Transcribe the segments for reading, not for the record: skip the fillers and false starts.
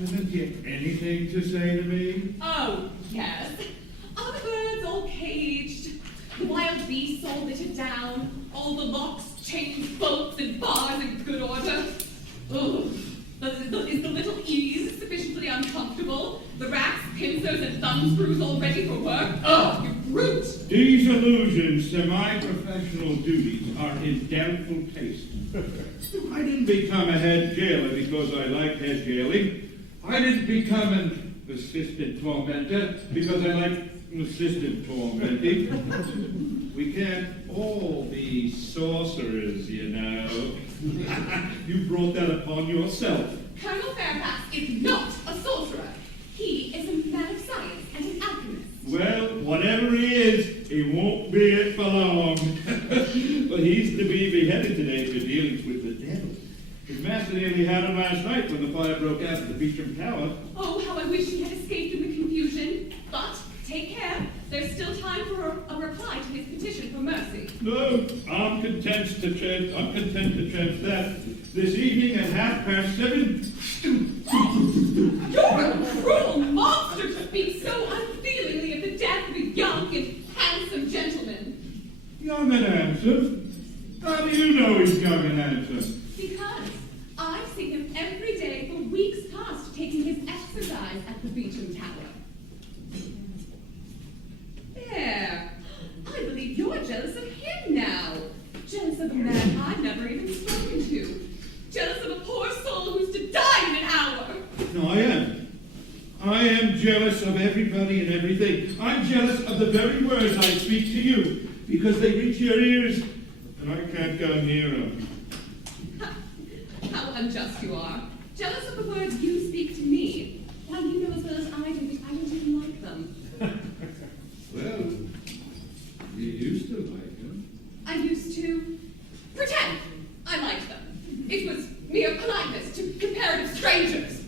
Haven't you anything to say to me? Oh, yes. Are the birds all caged? The wild beasts all littered down? All the locks, chains, bolts, and bars in good order? Ugh. Is the little ease sufficiently uncomfortable? The racks, pincers, and thumb screws all ready for work? Ugh, you brute! These allusions to my professional duties are in doubtful taste. I didn't become a head jailer because I liked head jailing. I didn't become an assistant tormentor because I liked assistant tormenting. We can't all be sorcerers, you know. You brought that upon yourself. Colonel Fairfax is not a sorcerer. He is a man of science and an alchemist. Well, whatever he is, he won't be it for long. But he's to be beheaded today for dealings with the devil. His master nearly had him last night when the fire broke out at the Beecham Tower. Oh, how I wish he had escaped in the confusion. But take care. There's still time for a reply to his petition for mercy. No, I'm content to chance that. This evening at 7:30. You're a cruel monster to speak so unfeelingly of the death of a young and handsome gentleman. Young and handsome? How do you you know he's young and handsome? Because I've seen him every day for weeks past taking his exercise at the Beecham Tower. There. I believe you're jealous of him now. Jealous of a man I've never even spoken to. Jealous of a poor soul who's to die in an hour. No, I am. I am jealous of everybody and everything. I'm jealous of the very words I speak to you, because they reach your ears, and I can't go near them. How unjust you are. Jealous of the words you speak to me. Why, you know as well as I do that I don't even like them. Well, you used to like them. I used to pretend I liked them. It was mere politeness to comparative strangers.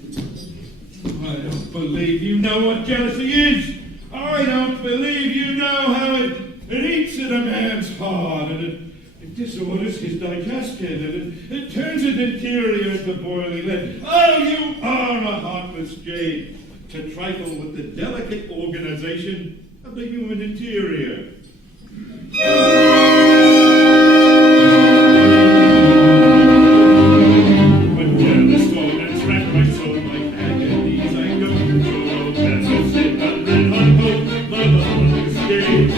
I don't believe you know what jealousy is. I don't believe you know how it eats at a man's heart, and it disorders his digestion, and it turns his interior into boiling lead. Oh, you are a heartless jade to trifle with the delicate organization of the human interior. When jealous moments rack my soul like agonies, I go control, pass a sin, and red hot hope, my longest days.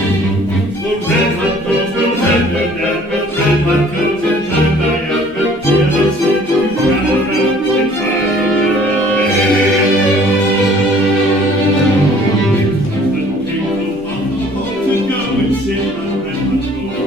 For red hot goes will hand you down, but red hot goes in time I have been jealous of you ran around inside the little pain. The people on the hall to go and sit on red hot goes.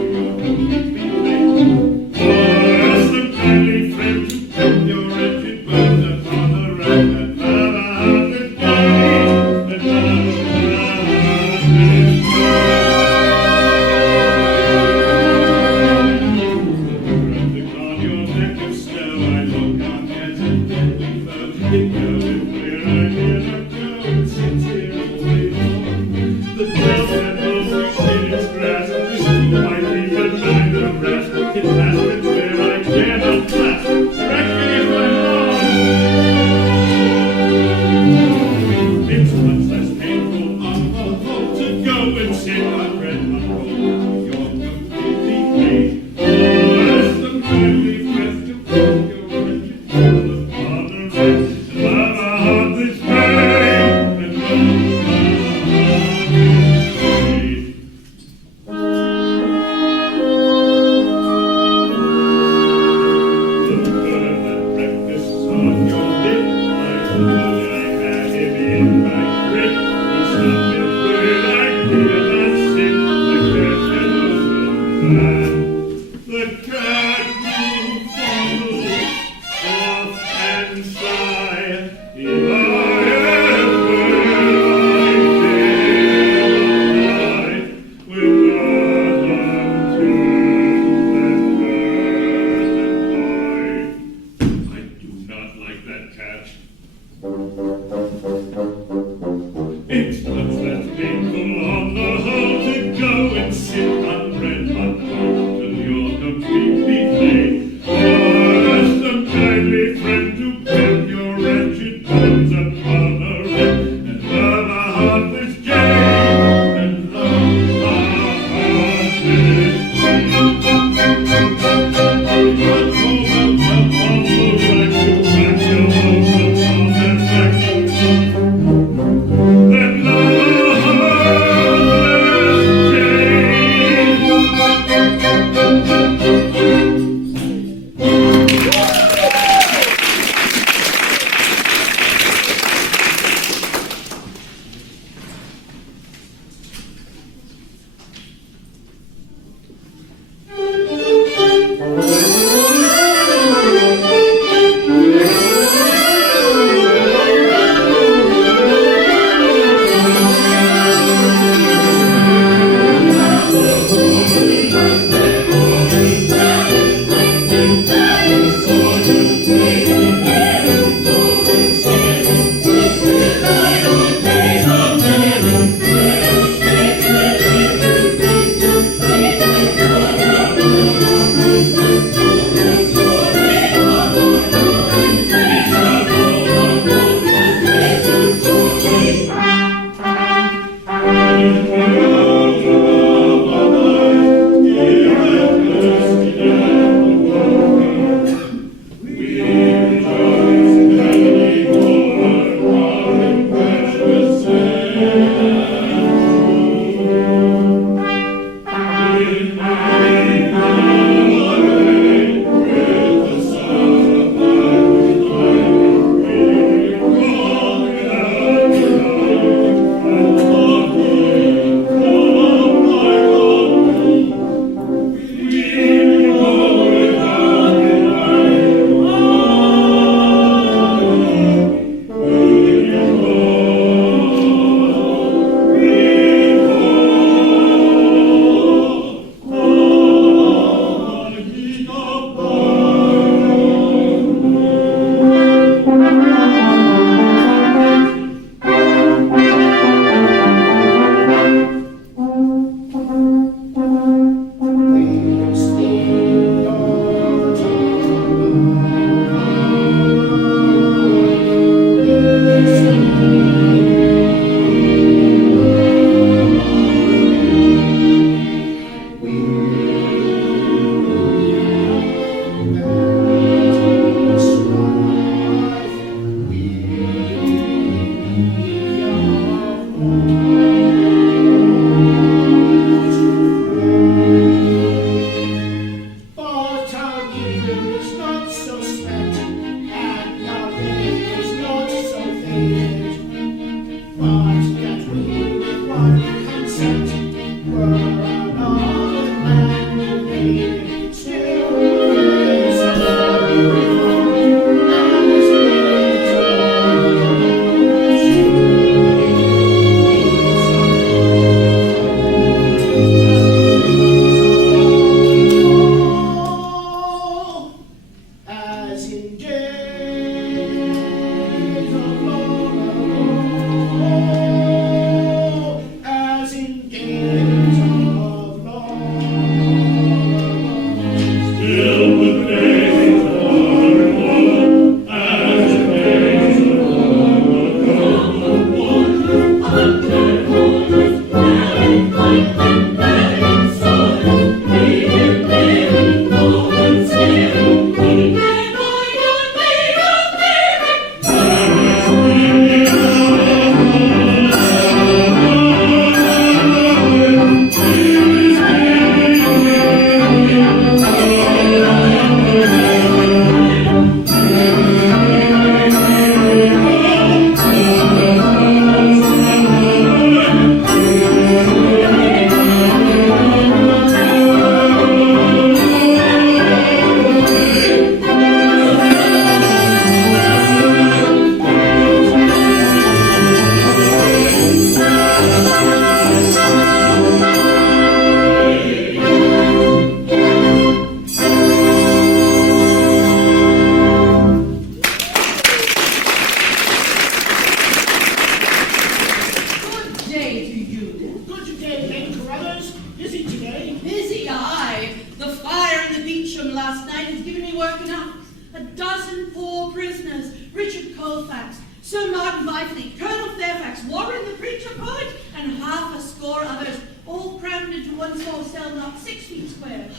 broken up. A dozen poor prisoners, Richard Colfax, Sir Martin Byfleet, Colonel Fairfax, Warren the preacher poet, and half a score others, all crammed into one small cell not 6 feet square.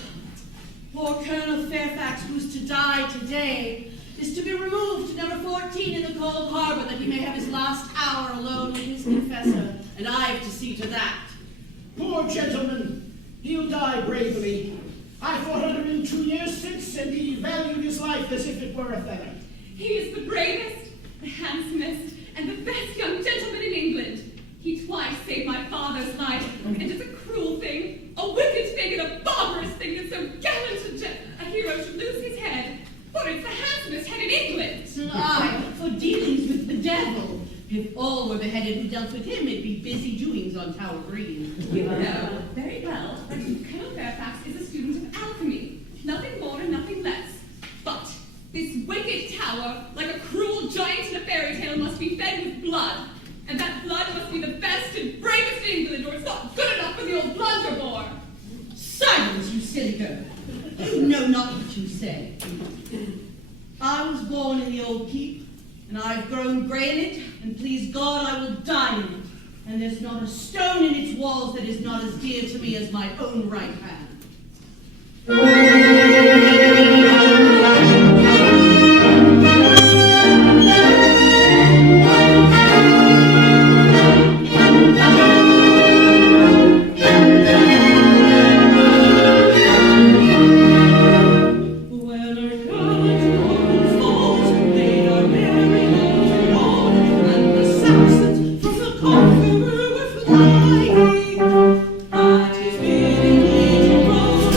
Poor Colonel Fairfax, who's to die today, is to be removed to number 14 in the cold harbor that he may have his last hour alone with his confessor, and I've to see to that. Poor gentleman, he'll die bravely. I fought under him 2 years since, and he valued his life as if it were a feather. He is the bravest, the handsomest, and the best young gentleman in England. He twice saved my father's life, and it's a cruel thing, a wicked thing, and a barbarous thing that so gallant a hero should lose his head. For it's the handsomest head in England. Aye, for dealings with the devil. If all were beheaded who dealt with him, it'd be busy doings on Tower Green. You know very well that Colonel Fairfax is a student of alchemy, nothing more and nothing less. But this wicked tower, like a cruel giant in a fairy tale, must be fed with blood, and that blood must be the best and bravest in England, or it's not good enough for the old blunderbore. Silence, you silly girl. You know not what you say. I was born in the old keep, and I've grown grey in it, and please God I will die in it. And there's not a stone in its walls that is not as dear to me as my own right hand. At his bidding, little Rose,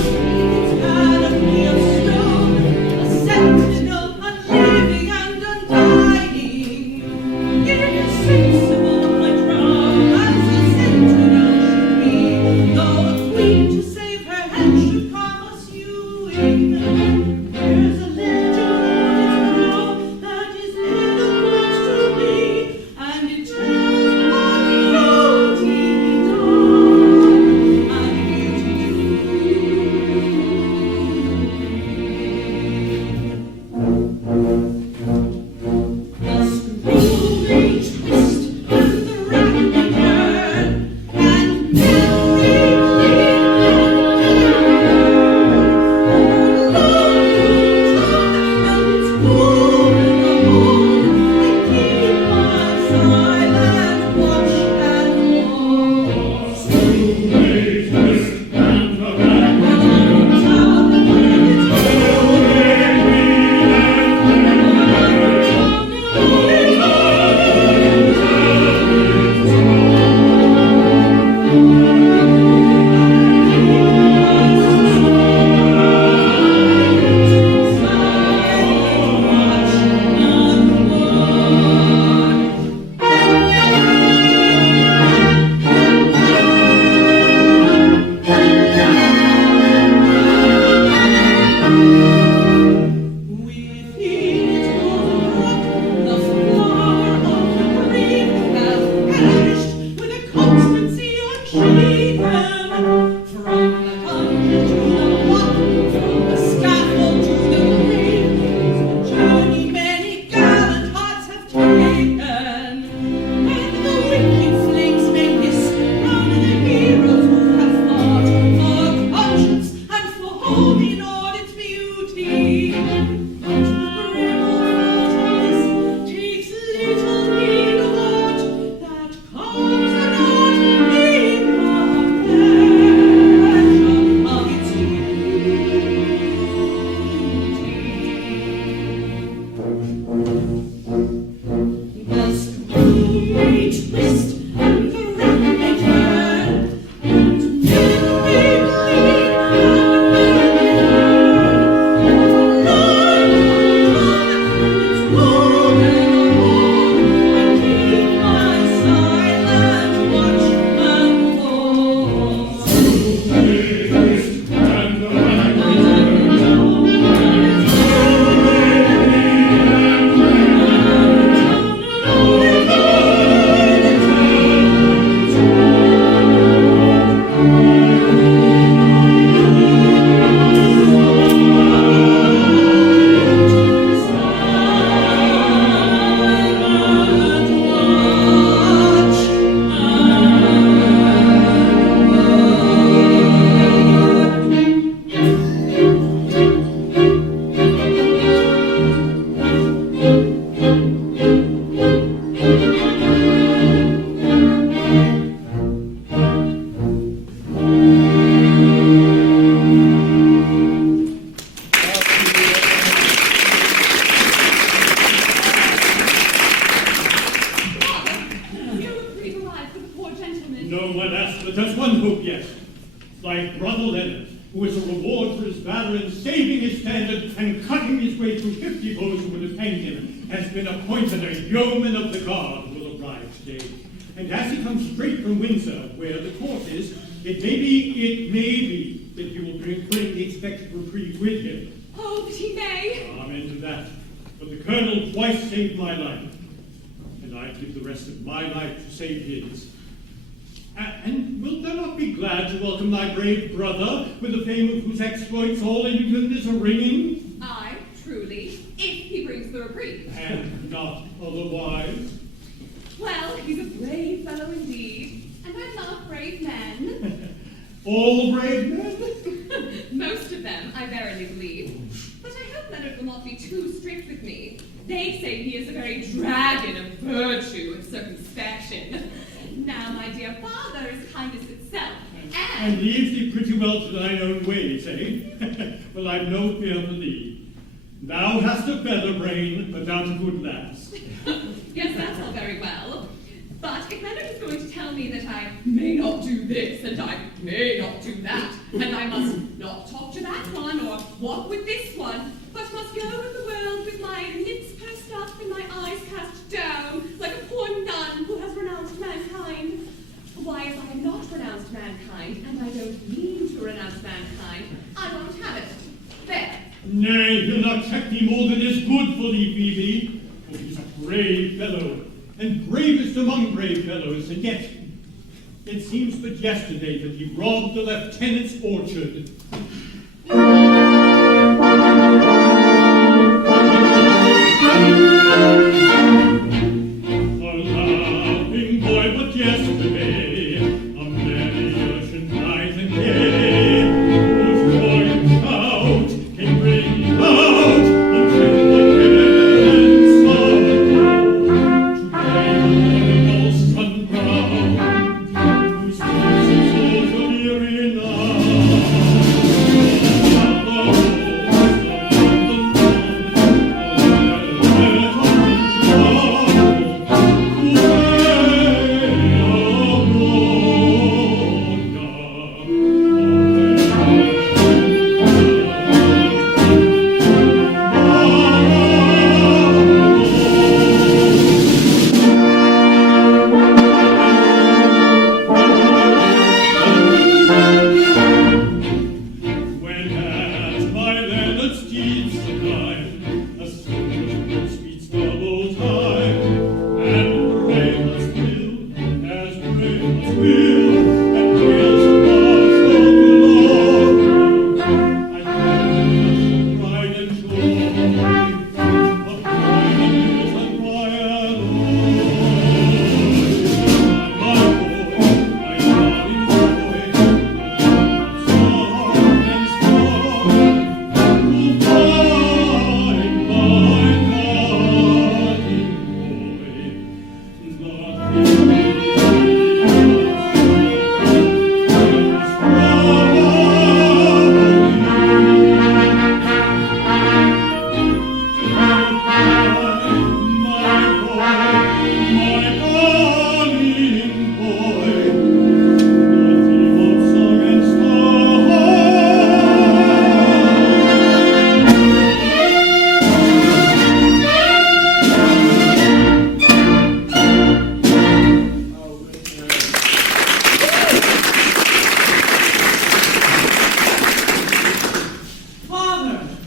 valor in saving his standard and cutting his way through 50 foes who would have hanged him, has been appointed a yeoman of the guard who will arrive today. And as he comes straight from Windsor, where the court is, it may be that he will bring the expected reprieve with him. Oh, but he may. Amen to that. But the colonel twice saved my life, and I'd give the rest of my life to save his. And wilt thou not be glad to welcome thy brave brother, with the fame of whose exploits all England is a-ringing? Aye, truly, if he brings the reprieve. And not otherwise. Well, he's a brave fellow indeed, and I love brave men. All brave men? Most of them, I verily believe. But I hope Leonard will not be too strict with me. They say he is a very dragon of virtue and circumspection. Now, my dear father is kindness itself, And leaves thee pretty well to thine own ways, eh? Well, I've no fear for thee. Thou hast a feather brain, but thou'rt a good lass. Yes, that's all very well. But if Leonard is going to tell me that I may not do this, and I may not do that, and I must not talk to that one, or walk with this one, but must go in the world with my lips pursed up and my eyes cast down, like a poor nun who has renounced mankind. Why, as I have not renounced mankind, and I don't mean to renounce mankind, I won't have it. There. Nay, he'll not check thee more than is good for thee, Phoebe, for he's a brave fellow, and bravest among brave fellows, and yet it seems but yesterday that he robbed the lieutenant's orchard. A laughing boy but yesterday, a merry ocean bright and gay, whose joy and shout came ringing out, and filled my careless sorrow. Today the sun brown, whose face is so dreary now.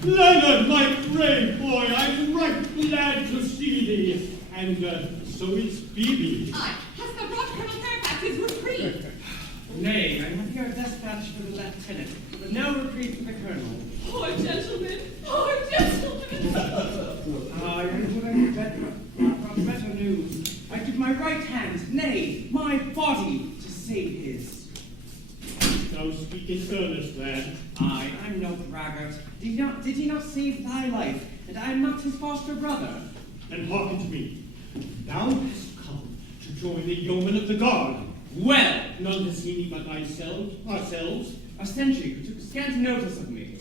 Leonard, my brave boy, I'm right glad to see thee. And so is Phoebe. Aye, hast thou brought Colonel Fairfax's reprieve? Nay, I have here a dispatch for the lieutenant, but no reprieve for the colonel. Poor gentleman, poor gentleman. And would I brought better news. I give my right hand, nay, my body, to save his. Thou speak in earnest, lad. Aye, I'm no braggart. Did he not save thy life, and I am not his foster brother? And hearken to me. Thou hast come to join the yeomen of the guard. Well, None has seen thee but ourselves. a sentry who took scant notice of me.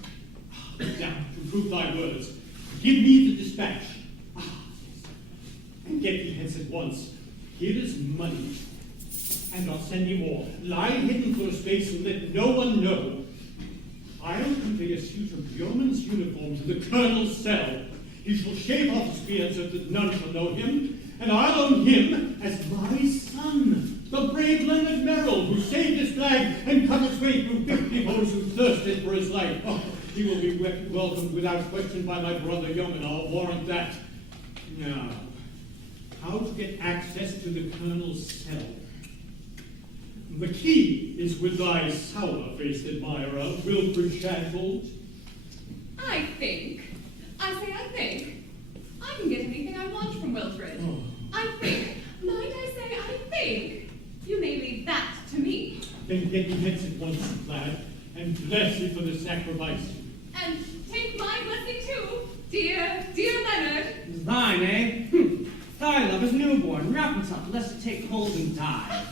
Now, to prove thy words, give me the dispatch. And get thee hence at once. Here is money, and I'll send thee more. Lie hidden for a space and let no one know. I'll convey a suit of yeoman's uniform to the colonel's cell. He shall shave off his beard so that none shall know him, and I'll own him as my son, the brave Leonard Merrill, who saved his flag and cut his way through 50 foes who thirsted for his life. Oh, he will be welcomed without question by my brother yeoman, I'll warrant that. Now, how to get access to the colonel's cell? The key is with thy sour-faced admirer, Wilfred Shadbolt. I think I can get anything I want from Wilfred. Oh. Mind I say, I think you may leave that to me. Then get me hence at once, lad, and bless you for the sacrifice. And take my blessing too, dear Leonard. It's thine, eh? Thy love is newborn. Wrap it up, lest it take hold and die.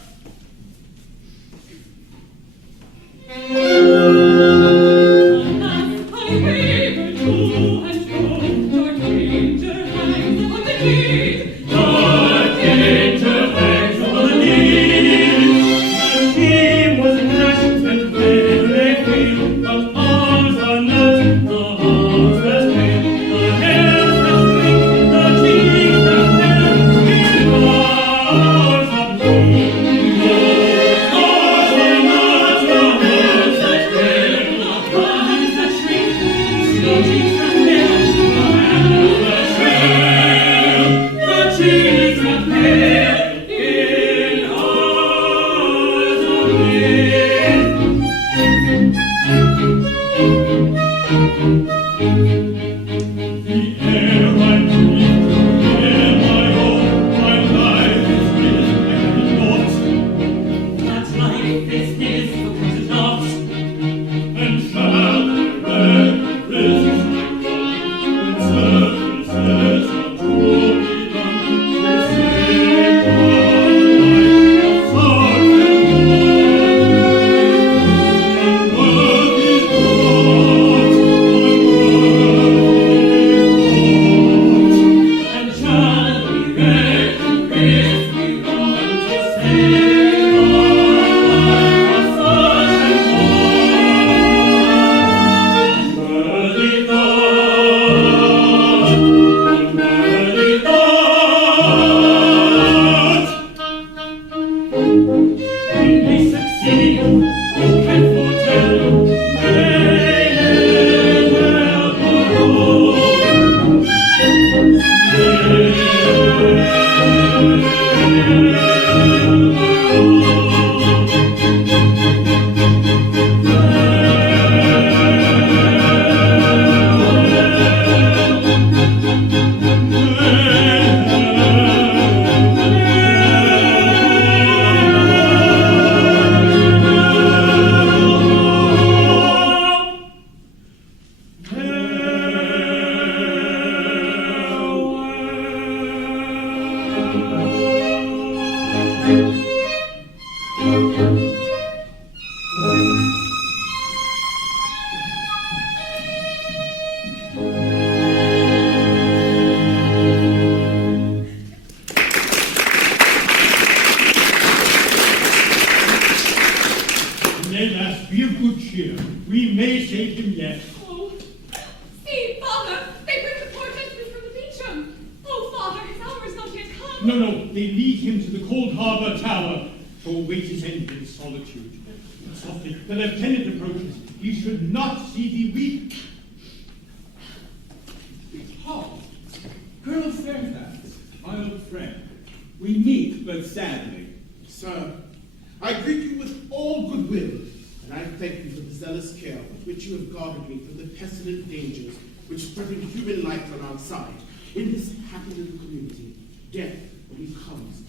In this happy little community, death, when he comes,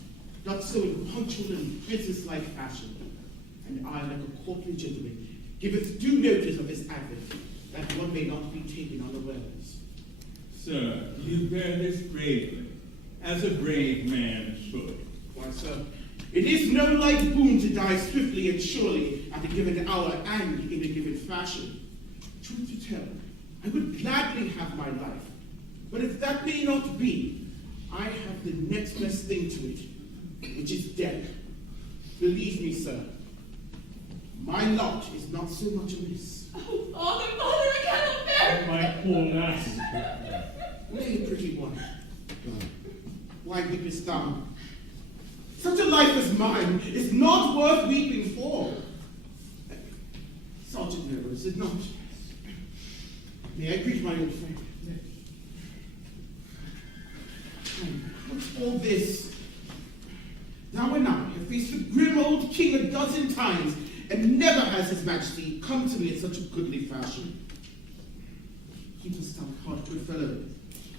doth so in punctual and business-like fashion, and I, like a courtly gentleman, giveth due notice of his advent, that one may not be taken unawares. Sir, you bear this bravely, as a brave man should. Why, sir, it is no light boon to die swiftly and surely at a given hour and in a given fashion. Truth to tell, I would gladly have my life. But if that may not be, I have the next best thing to it, which is death. Believe me, sir. My lot is not so much amiss. Oh, father, father, I cannot bear it. My poor lass. Nay, pretty one, why weepest thou? Such a life as mine is not worth weeping for. Sergeant Nero, is it not? May I greet my old friend? What's all this? Thou and I have faced the grim old king a dozen times, and never has his majesty come to me in such a goodly fashion. Keep a stout heart, good fellow.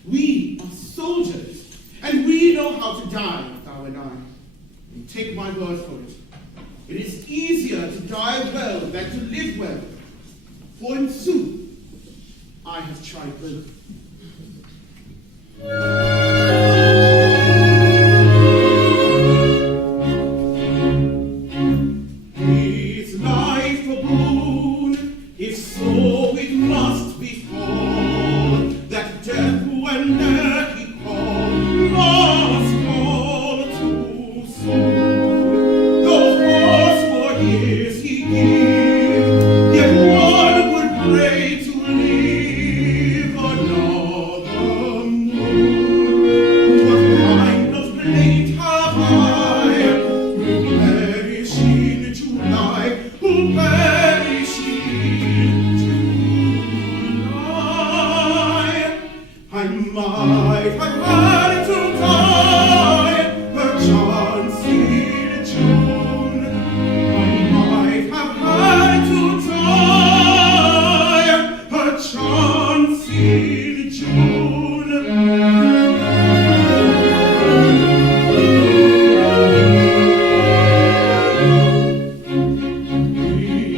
We are soldiers, and we know how to die, thou and I. And take my word for it. It is easier to die well than to live well. For in sooth, I have tried both. Is life a boon? If so, it must befall, that death whene'er he call, must call too soon. Though fourscore years he give, yet one would pray to live another moon. What kind of plaint have I, who perish in July, who perish in July? I might have had to die, perchance in June. I might have had to die, perchance in June.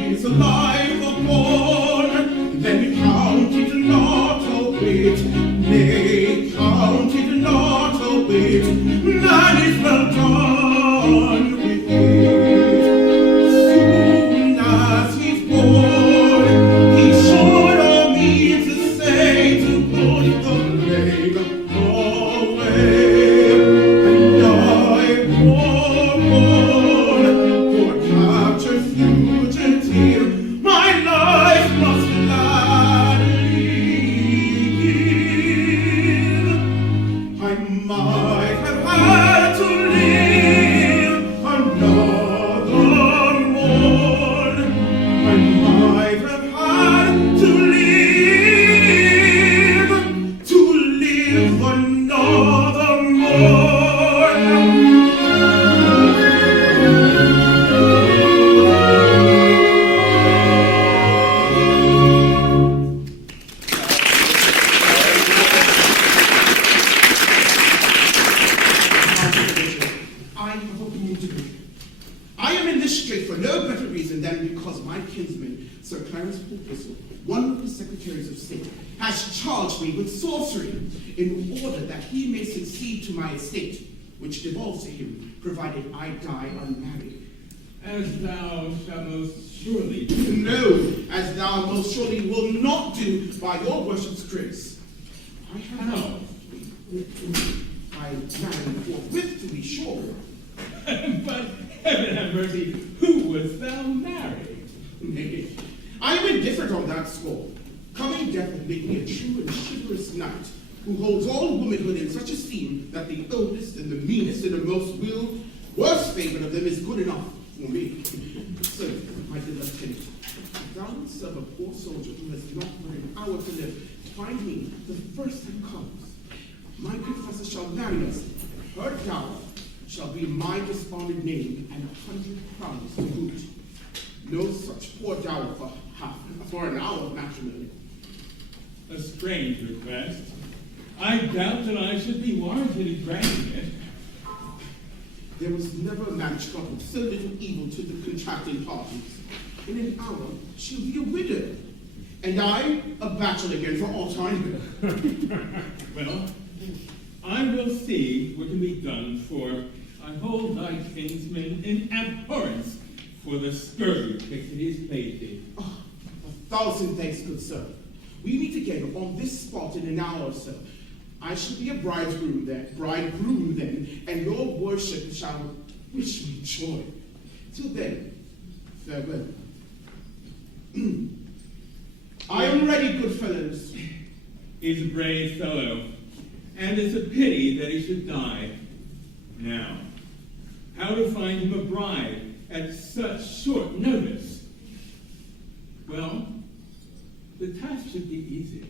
Is a life upon, then count it not a whit, nay, count it not a whit, that is well done with it. Soon as he's born, he should or mean to say to put the blame away, and I mourn for captured fugitive, my life must gladly give. I might have had to live another morn. I might have had to live another morn. I have a boon to do. I am in this strait for no better reason than because my kinsman, Sir Clarence Portwhistle, one of the secretaries of state, has charged me with sorcery in order that he may succeed to my estate, which devolves to him, provided I die unmarried. As thou shalt most surely do. No, as thou most surely will not do by your worship's grace. I have How? I married forthwith, to be sure. But heaven have mercy, who wouldst thou marry? Nay, I am indifferent on that score. Coming death has made me a true and chivalrous knight, who holds all womanhood in such esteem that the oldest and the meanest and the most worst favored of them is good enough for me. So, my dear lieutenant, if thou wilt serve a poor soldier who has not but an hour to live, find me the first that comes. My confessor shall marry us. Her dower shall be my despondent name and 100 crowns to boot. No such poor dower for an hour of matrimony. A strange request. I doubt that I should be warranted in granting it. There was never a marriage troubled so little evil to the contracting parties. In an hour, she'll be a widow, and I a bachelor again for all time. Well, I will see what can be done, for I hold thy kinsman in abhorrence for the scurvy pick that he has paid thee. Oh, 1,000 thanks, good sir. We meet again on this spot in an hour or so. I shall be a bridegroom then, and your worship shall wish me joy. Till then, farewell. I am ready, good fellows. He's a brave fellow, and it's a pity that he should die. Now, how to find him a bride at such short notice? Well, the task should be easy.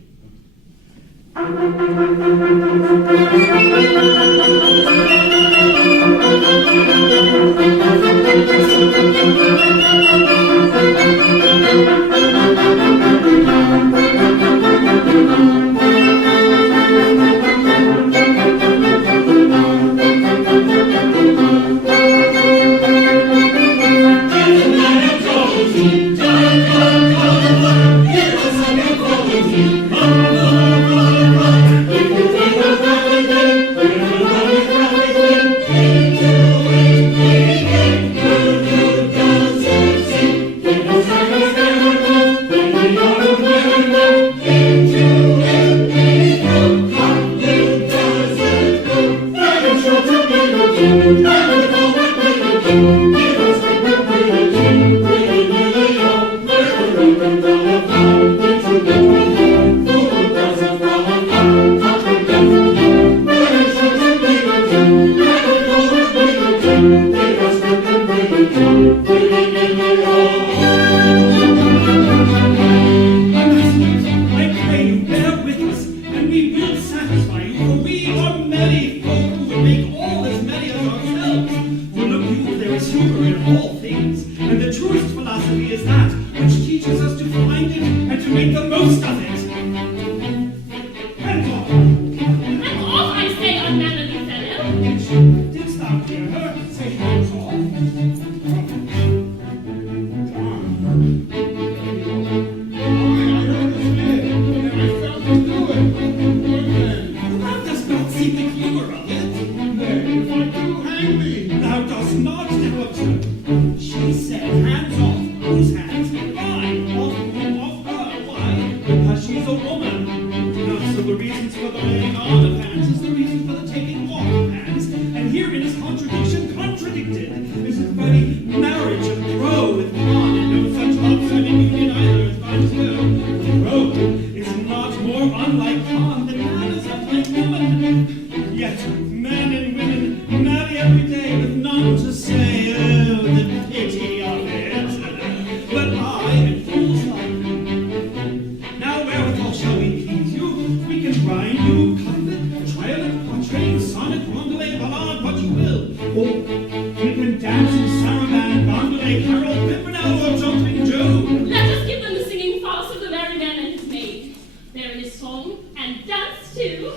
Song and dance too.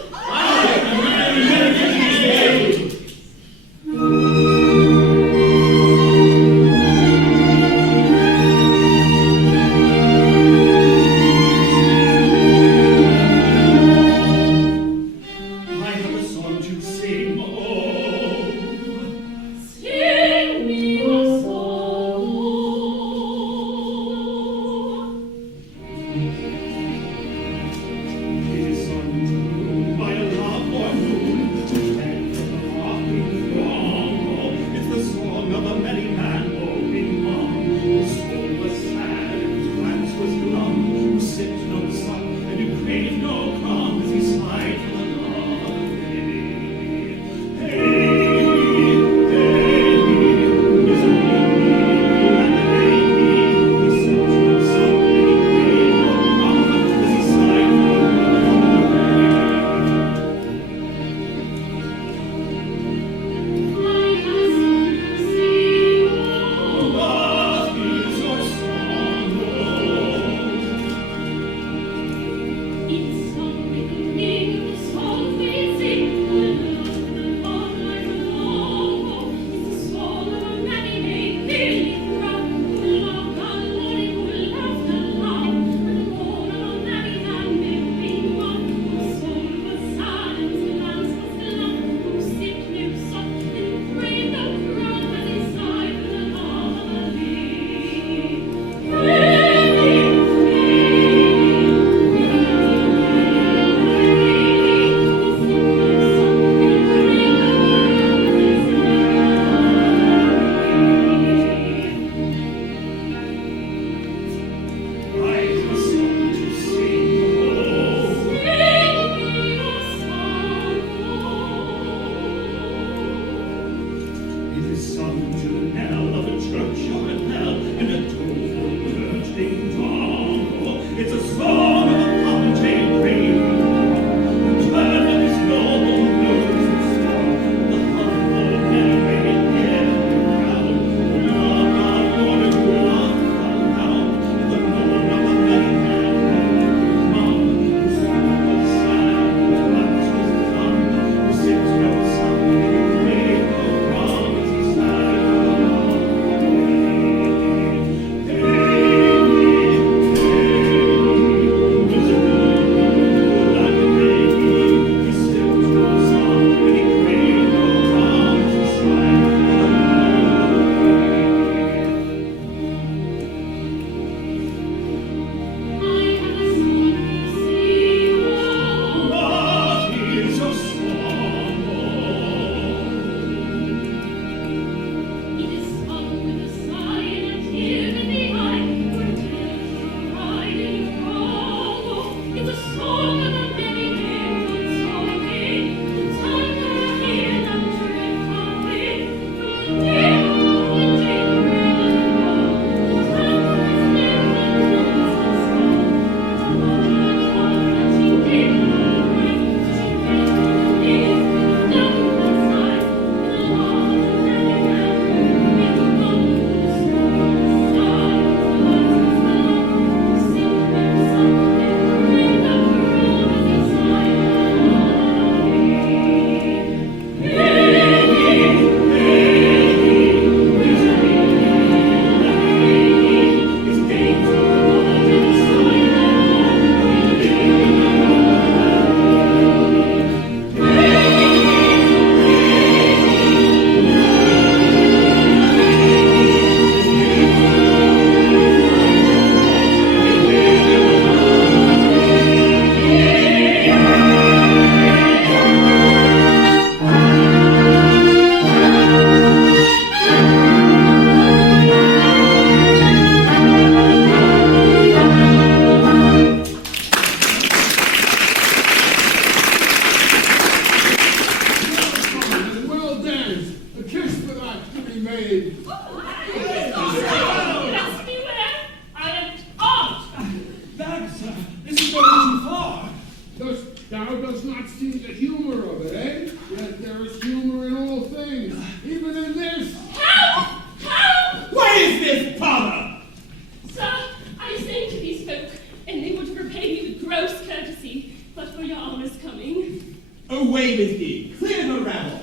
Away with thee! Clear the rabble!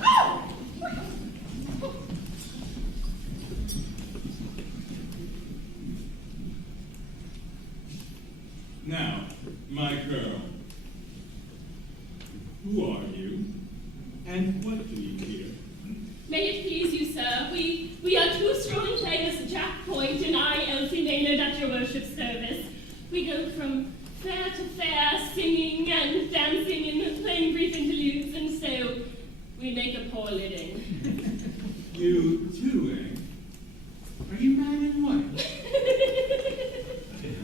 Now, my girl, who are you, and what do you here? May it please you, sir, we are two strolling players, Jack Point and I, Elsie Maynard, at your worship service. We go from fair to fair, singing and dancing and playing brief interludes, and so we make a poor living. You too, eh? Are you man and wife?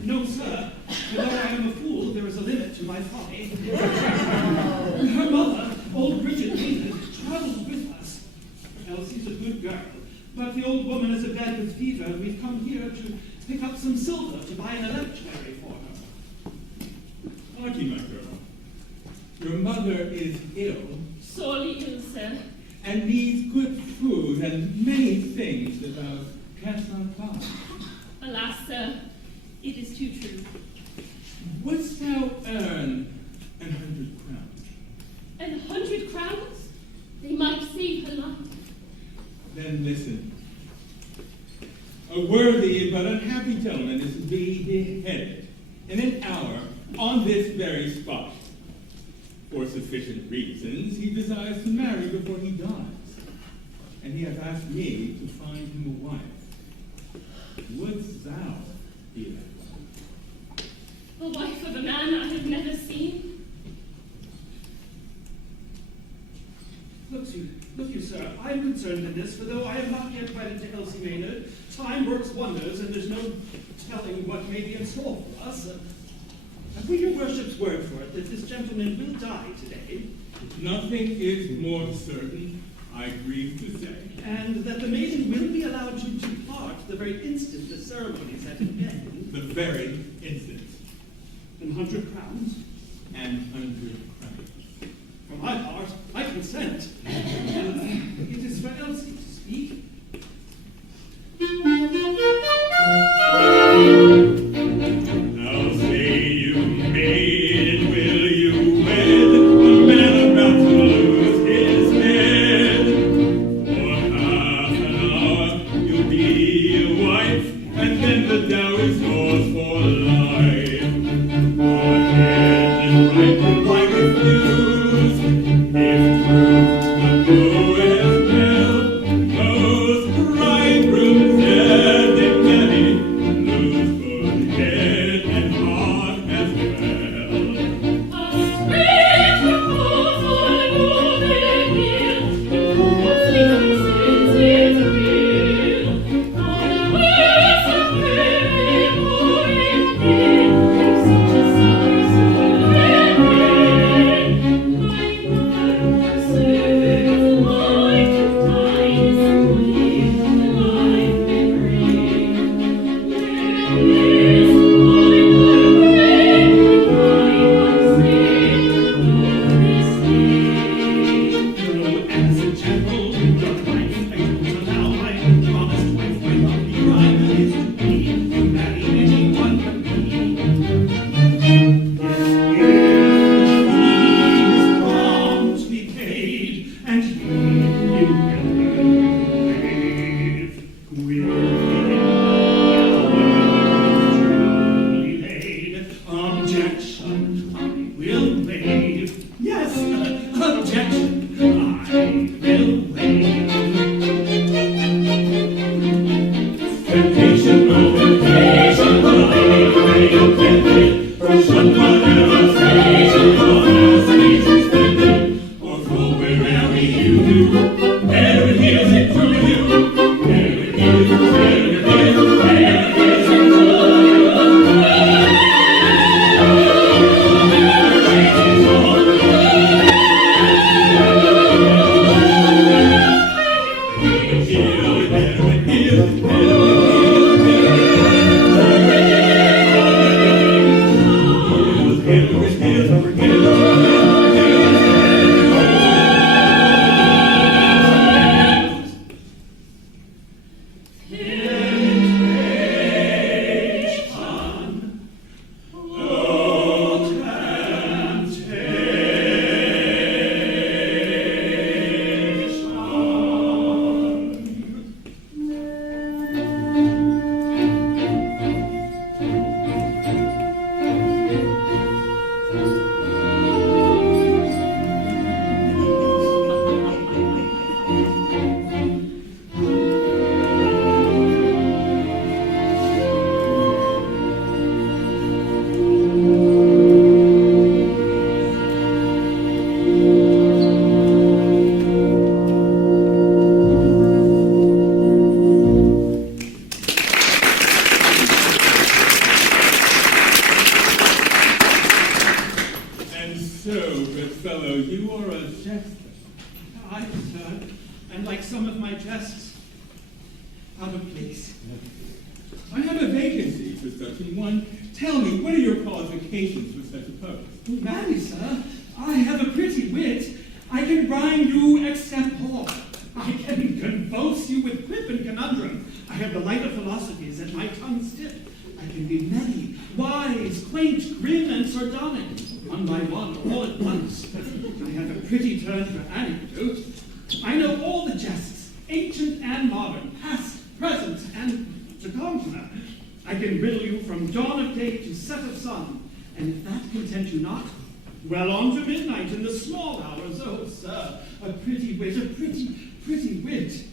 No, sir. Although I am a fool, there is a limit to my folly. Her mother, old Bridget Maynard, travels with us. Elsie's a good girl, but the old woman is abed with fever, and we've come here to pick up some silver to buy an electuary for her. Harky, my girl. Your mother is ill, Sorely ill, sir. and needs good food and many things that thou canst not buy. Alas, sir, it is too true. Wouldst thou earn 100 crowns? 100 crowns? They might save her life. Then listen. A worthy but unhappy gentleman is to be beheaded in an hour on this very spot. For sufficient reasons, he desires to marry before he dies. And he hath asked me to find him a wife. Wouldst thou be that one? The wife of a man I have never seen? Look you, sir, I am concerned in this, for though I am not yet wedded to Elsie Maynard, time works wonders, and there's no telling what may be in store for us. Have we your worship's word for it that this gentleman will die today? Nothing is more certain I grieve to say. And that the maiden will be allowed to depart the very instant the ceremony is at an end. The very instant. 100 crowns. And 100 crowns. For my part, I consent. It is for Elsie to speak. Now say you maiden, will you wed the man about to lose his head? For half an hour you'll be a wife, and then the dow is yours for life. Our head is right, but why refuse? If truth the poet tell, those bridegrooms and in many lose both head and heart as well. A sweet proposal moving here, because this is real. On the ways of many moving here, such a sorry soul and rain. My mother says, like to die is sweet, my memory. As a gentle, your life faithful to now, my promised wife will not be right that is to be, to marry anyone but me. His promptly paid, and he will waive. Within the hour duly laid, objection I will waive. Yes, objection I will waive. Temptation, no temptation, the lady may offended. From whatever station your speech extended, or for wherever you do, there it is it to you. There it is, there it is, there it is it to And so, good fellow, you are a jester. Aye, sir, and like some of my jests, out of place. I have a vacancy for such an one. Tell me, what are your qualifications for such a post? Marry, sir, I have a pretty wit. I can rhyme you extempore. I can convulse you with quip and conundrum. I have the light of philosophies and my tongue stiff. I can be merry, wise, quaint, grim, and sardonic, one by one, all at once. I have a pretty turn for anecdote. I know all the jests, ancient and modern, past, present, and to come. I can riddle you from dawn of day to set of sun, and if that content you not, well on to midnight in the small hours. Oh, sir, a pretty wit, a pretty wit.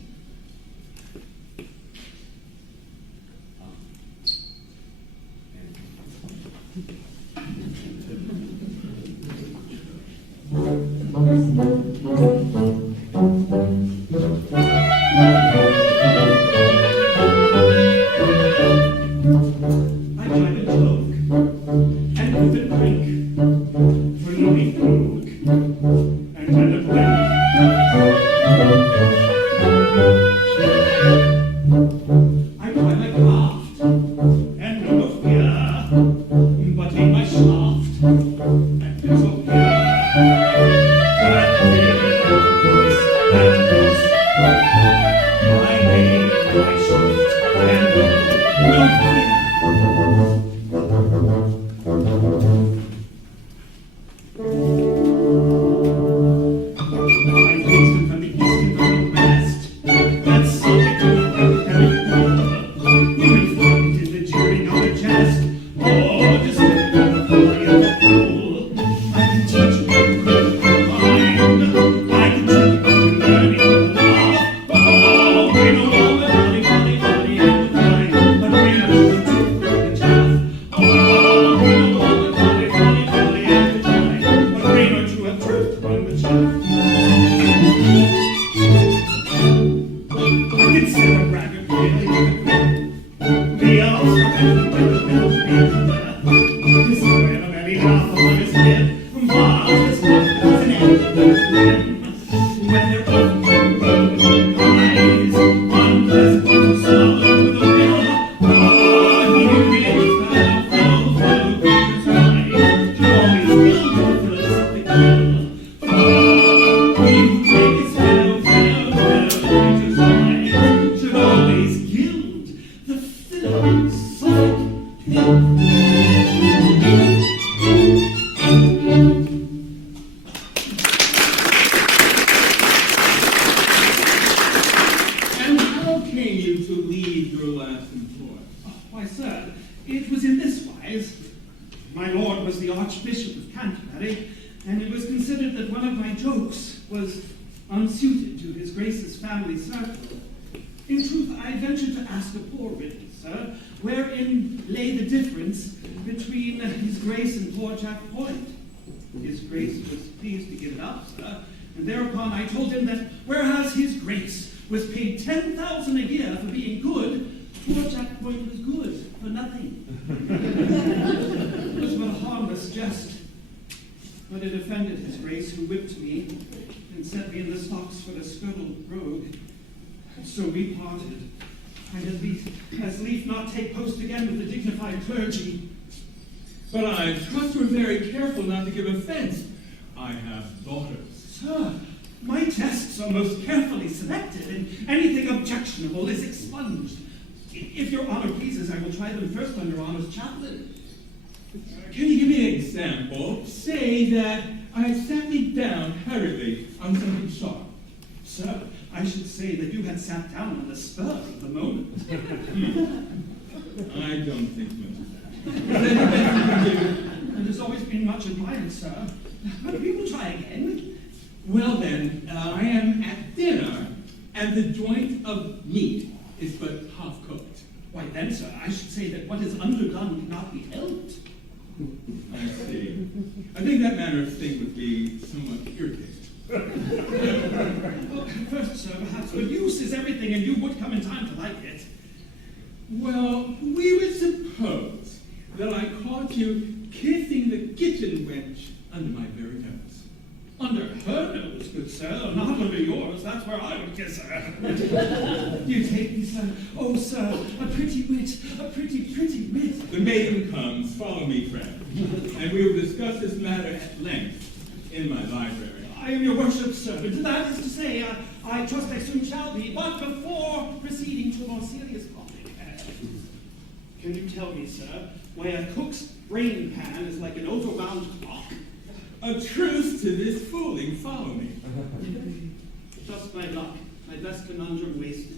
I drive a cloak, and with a drink, for no folk, and when a blink, I try my craft, and no fear, but in my shaft, and disappear. And this, my name, my shaft, and no fear. I'm tasted from the east and from the west. That's subject to the pandemic. Even find in the jeering of a jest. Oh, just let the fly of a fool. I can teach you a critical mind. I can take you to learning to laugh. Oh, we know all the holly, holly, holly, and the vine. But we know the truth from the chaff. Oh, we know all the holly, holly, holly, and the vine. But we know true and truth from the chaff. I can sit a ragged really with the elves are this way of a belly laugh upon his head, marvelous was an end to him. When they're open to rose eyes, unpleasant to swallow with a will. Oh, he who reads fellow creatures' minds should always gild the philosophic will. Oh, he who makes fellow creatures' minds should always gild the philosophic will. And how came you to leave your last employ? Why, sir, it was in this wise. My lord was the Archbishop of Canterbury, and it was considered that one of my jokes was unsuited to his Grace's family circle. In truth, I ventured to ask a poor riddle, sir, wherein lay the difference between his Grace and poor Jack Point. His Grace was pleased to give it up, sir, and thereupon I told him that whereas his Grace was paid 10,000 a year for being good, poor Jack Point was good for nothing. It was but a harmless jest, but it offended his Grace, who whipped me and set me in the stocks for the scuttled rogue. So we parted. I had as lief not take post again with the dignified clergy. But I trust you were very careful not to give offense. I have daughters. Sir, my tests are most carefully selected, and anything objectionable is expunged. If your honor pleases, I will try them first on your honor's chaplain. Can you give me an example? Say that I sat me down hurriedly on something sharp. Sir, I should say that you had sat down on the spur of the moment. I don't think much of that. Is there anything you can do? And has always been much admired, sir. But we will try again. Well then, I am at dinner, and the joint of meat is but half cooked. Why then, sir, I should say that what is underdone cannot be helped. I see. I think that manner of thing would be somewhat irritating. Well, first, sir, perhaps the use is everything, and you would come in time to like it. Well, we would suppose that I caught you kissing the kitchen wench under my very nose. Under her nose, good sir, not under yours. That's where I would kiss her. You take me, sir. Oh, sir, a pretty wit, a pretty, pretty wit. The maiden comes. Follow me, friend. And we will discuss this matter at length in my library. I am your worship's servant. That is to say, I trust I soon shall be. But before proceeding to a more serious topic, can you tell me, sir, why a cook's brain pan is like an overwound clock? A truce to this fooling. Follow me. Just my luck. My best conundrum wasted.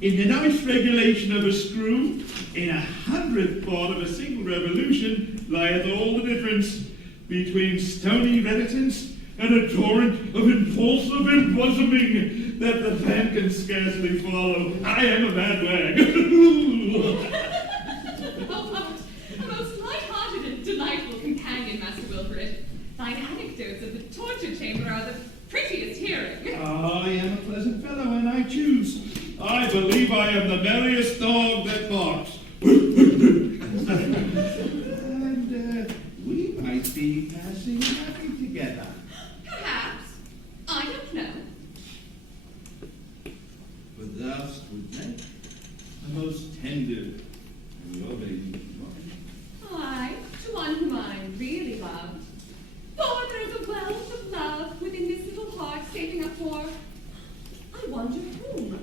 In the nice regulation of a screw, in 100th part of a single revolution, lieth all the difference between stony reticence and a torrent of impulsive embosoming that the pen can scarcely follow. I am a bad wag. A most light-hearted and delightful companion, Master Wilfrid. Thine anecdotes of the torture chamber are the prettiest hearing. I am a pleasant fellow, and I choose. I believe I am the merriest dog that barks. And we might be passing happy together. Perhaps. I don't know. But thou would make a most tender and loving woman. I, to one whom I really loved. For there is a wealth of love within this little heart saving up for, I wonder whom.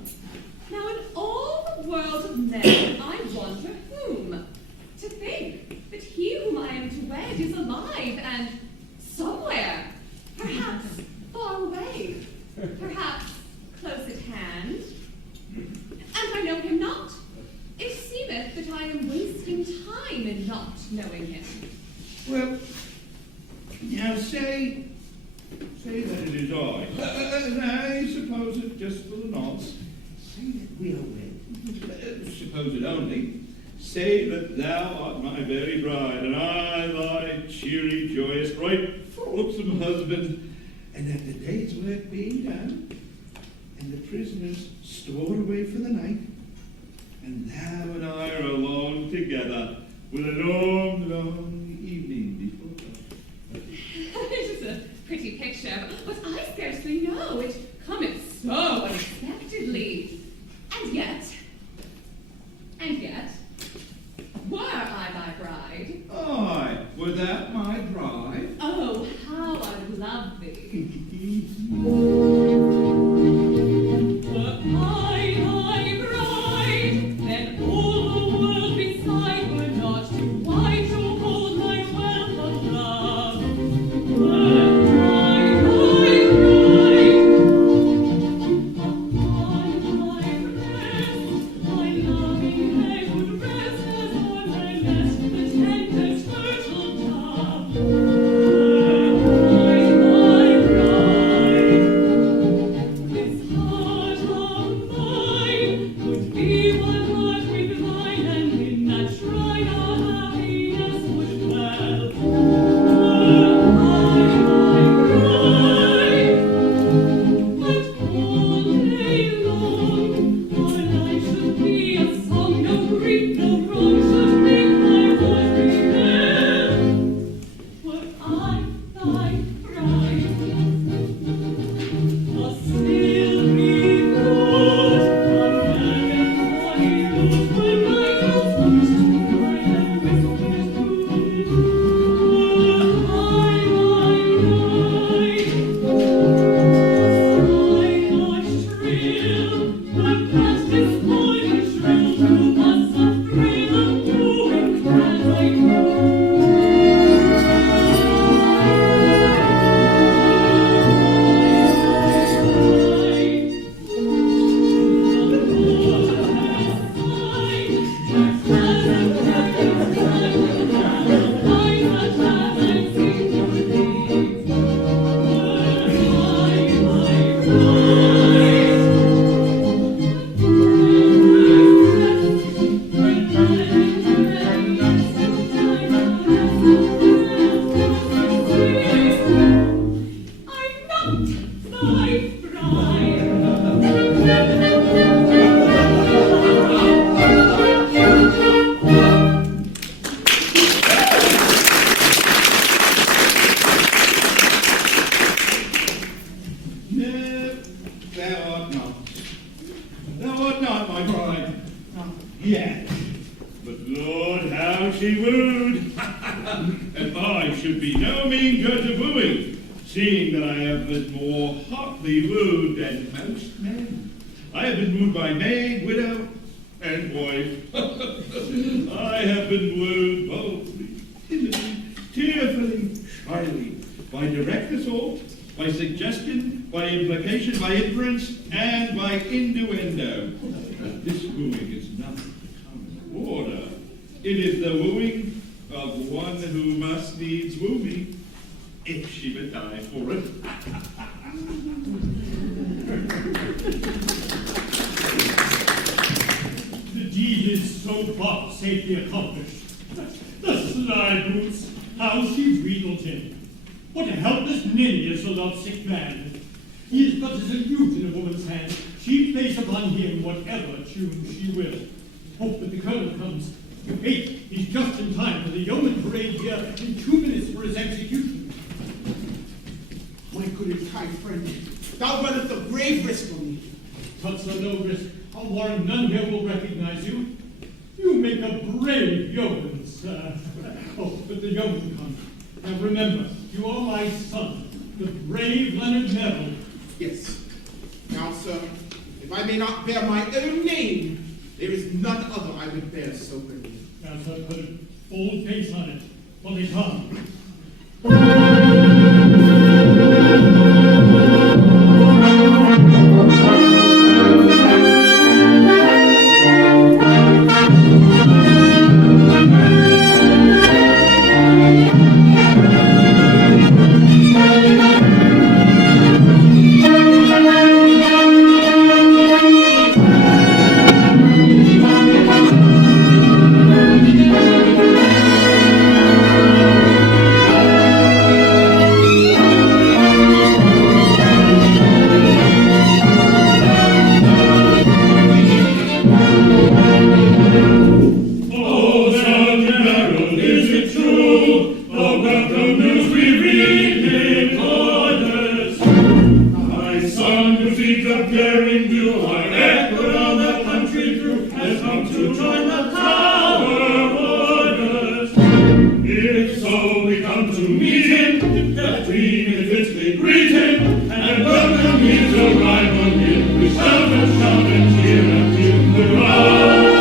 Now in all the world of men, I wonder whom. To think that he whom I am to wed is alive and somewhere, perhaps far away, perhaps close at hand. And I know him not. It seemeth that I am wasting time in not knowing him. Well, now say that it is I. I suppose it just supposed only, say that thou art my very bride, and I thy cheery, joyous, bright, frolicsome husband, and that the day's work being done, and the prisoners stored away for the night, and thou and I are alone together, with a long, long evening before us. It is a pretty picture, but I scarcely know. It cometh so unexpectedly. And yet, were I thy bride? Aye, were that my bride? Oh, how I would love thee. Were I thy bride, then all the world beside were not too wide to hold my wealth of love. Were I thy bride, upon my breast, my loving head would rest as on my nest the tender turtle dove. Were I thy bride, this heart of mine would be one heart with thine, and in that shrine our happiness would dwell. Were I thy bride, but all day long our life should be a song, no grief, no wrong should make my heart rebel. Were I thy bride, a silvery thought, a melancholy lute would my husband smile and whisper to me. Were I thy bride, a silent shrill, the fastest morning shrill to us a thrill of wooing as I No, thou art not. Thou art not my bride. Not yet. But Lord, how she wooed! And I should be no mean judge of wooing, seeing that I have been more hotly wooed than most men. I have been wooed by maid, widow, and wife. I have been wooed boldly, timidly, tearfully, shyly, by direct assault, by suggestion, by implication, by inference, and by innuendo. This wooing is not common order. It is the wooing of one who must needs woo me, if she would die for it. The deed is so far safely accomplished. The sly boots, how she wheedled him. What a helpless ninny is the lovesick man. He is but as a lute in a woman's hand. She plays upon him whatever tune she will. Hope that the colonel comes. Wait, he's just in time for the yeoman parade here in 2 minutes for his execution. My good and kind friend, thou runnest a grave risk for me. Such a no risk. I'll warrant none here will recognize you. You make a brave yeoman, sir. Oh, but the yeoman comes. Now remember, you are my son, the brave Leonard Neville. Yes. Now, sir, if I may not bear my own name, there is none other I would bear so bravely. Now, sir, put a bold face on it. Let me come. to join the tower orders. If so, we come to meet him, that we may fitly greet him, and welcome his arrival here. We shout and cheer and give the hurrah.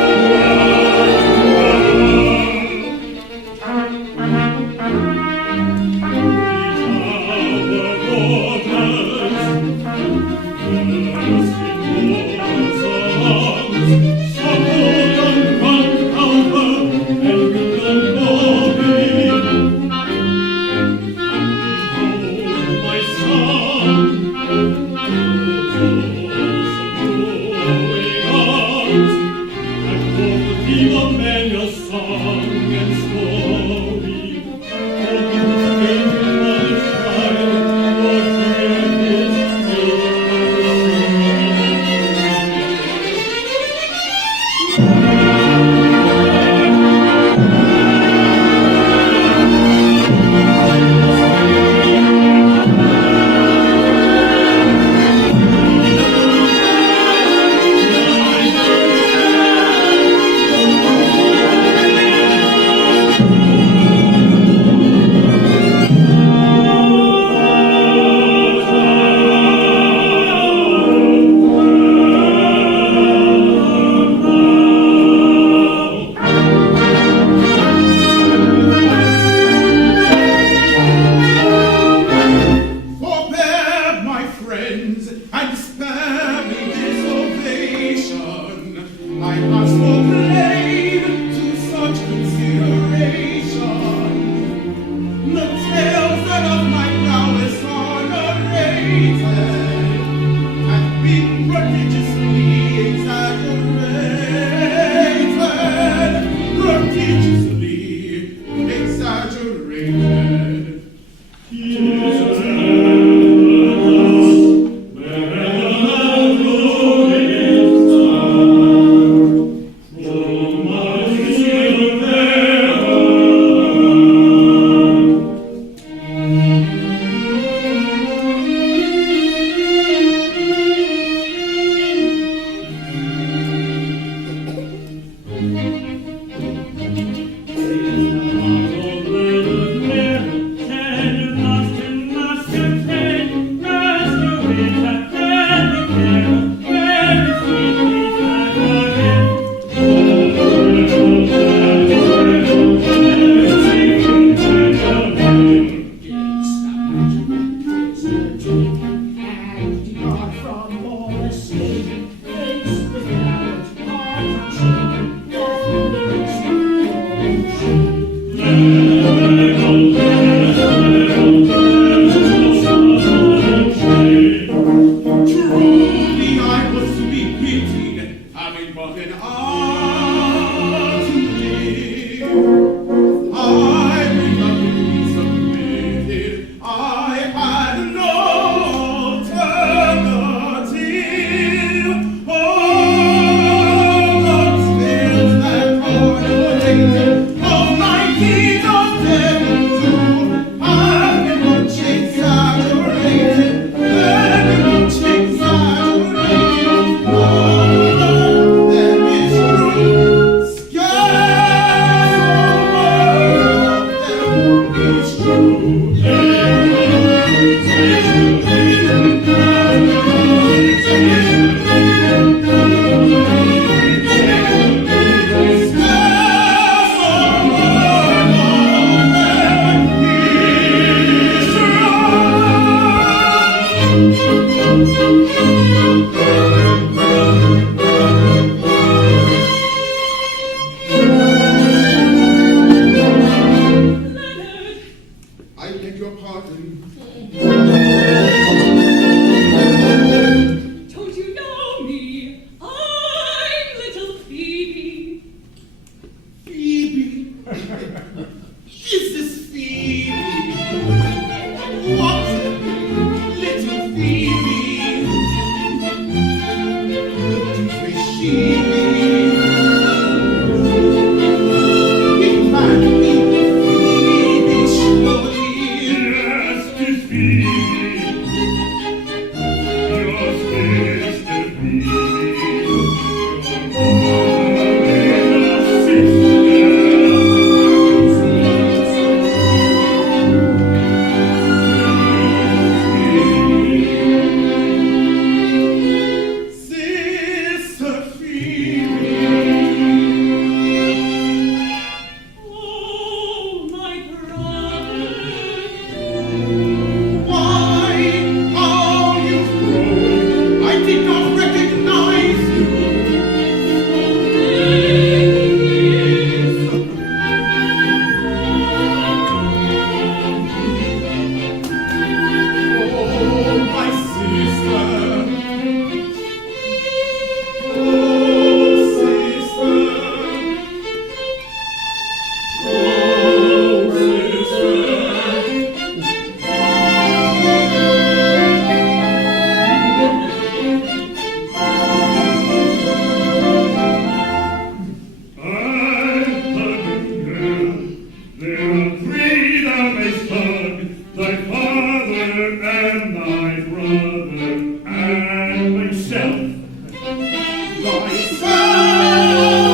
thy soul's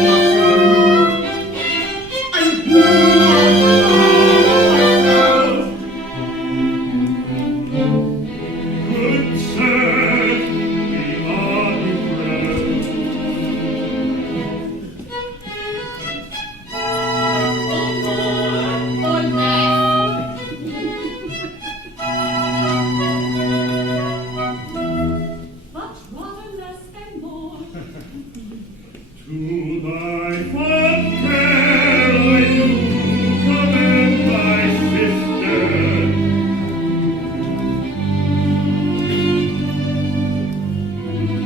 blossom. And who art thou thyself? Good sir, we are friends. Or more or less. But rather less than more. To thy fond care I do commend thy sister.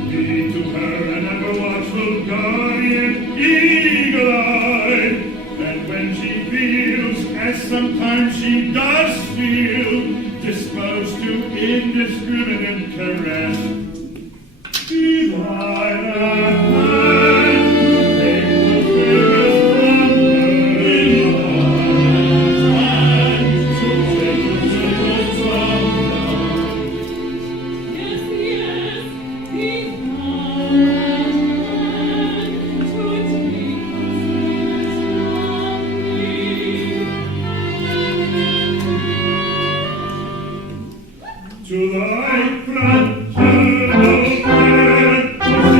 Be to her an ever-watchful guardian, eagle-eyed, and when she feels, as sometimes she does feel, disposed to indiscriminate caress, be thine a hand to take the fairest from her. To take the fairest from her. Yes, yes, he's not hand to take the To thy fraternal care,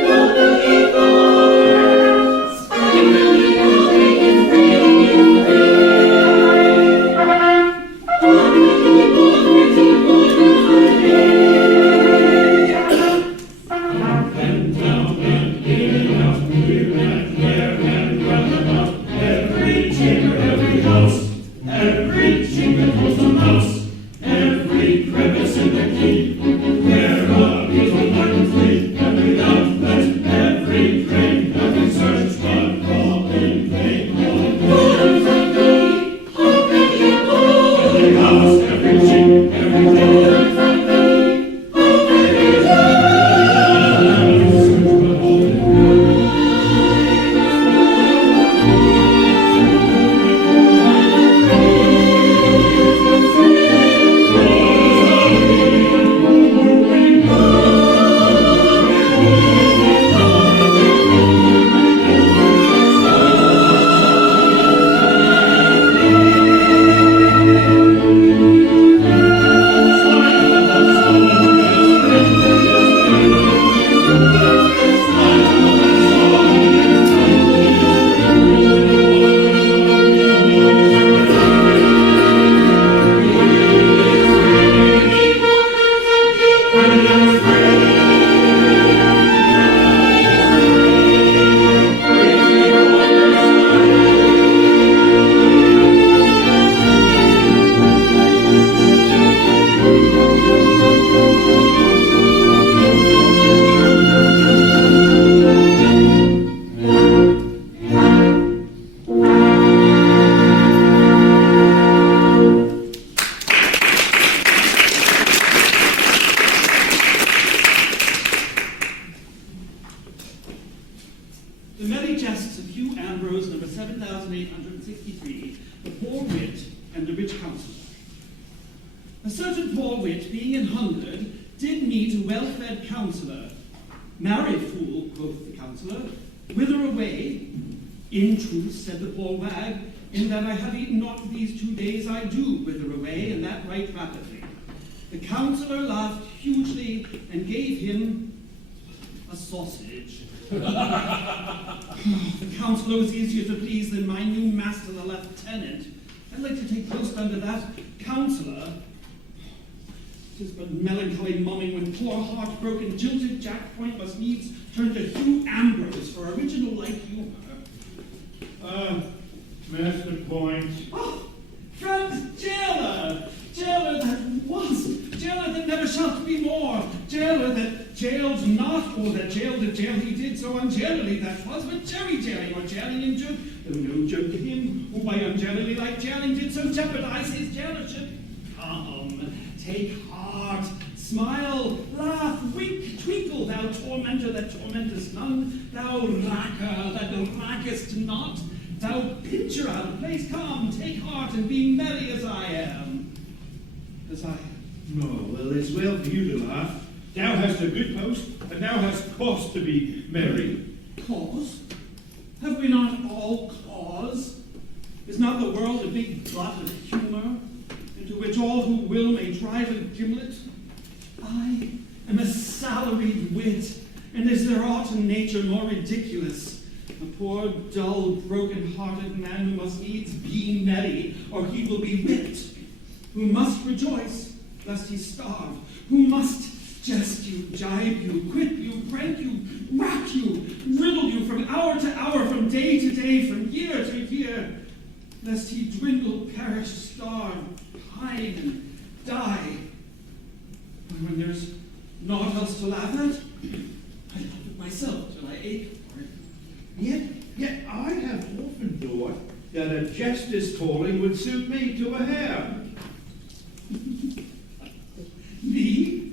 What do ye want? The merry jests of Hugh Ambrose, number 7863, the poor wit and the rich counsellor. A certain poor wit, being an hungered, did meet a well-fed counsellor. Marry, fool, quoth the counsellor, whither away? In truth, said the poor wag, in that I have eaten naught for these 2 days, I do wither away, and that right rapidly. The counsellor laughed hugely and gave him a sausage. The counsellor was easier to please than my new master, the lieutenant. I'd like to take post under that counsellor. 'Tis but melancholy mumming when poor heart-broken, jilted Jack Point must needs turn to Hugh Ambrose for original light humour. Master Point. Oh, friend jailer! Jailer that was! Jailer that never shalt be more! Jailer that jailed not, or that jailed if jail he did, so unjailily that was, but jerry jailing, or jailing in joke, though no joke to him, who by unjailily like jailing did so jeopardize his jailership. Come, take heart, smile, laugh, wink, twinkle, thou tormentor that tormentest none, thou racker that rackest not, thou pincher out of place, come, take heart, and be merry as I am. As I am. Oh, well, it's well for you to laugh. Thou hast a good post, and thou hast cause to be merry. Cause? Have we not all cause? Is not the world a big glut of humor, into which all who will may drive a gimlet? I am a salaried wit, and is there aught in nature more ridiculous? A poor, dull, broken-hearted man who must needs be merry, or he will be whipped, who must rejoice, lest he starve, who must jest you, jibe you, quip you, prank you, whack you, riddle you from hour to hour, from day to day, from year to year, lest he dwindle, perish, starve, pine, and die. And when there's naught else to laugh at, I laugh at myself till I ache for it. Yet I have often thought that a jester's calling would suit me to a hair. Thee?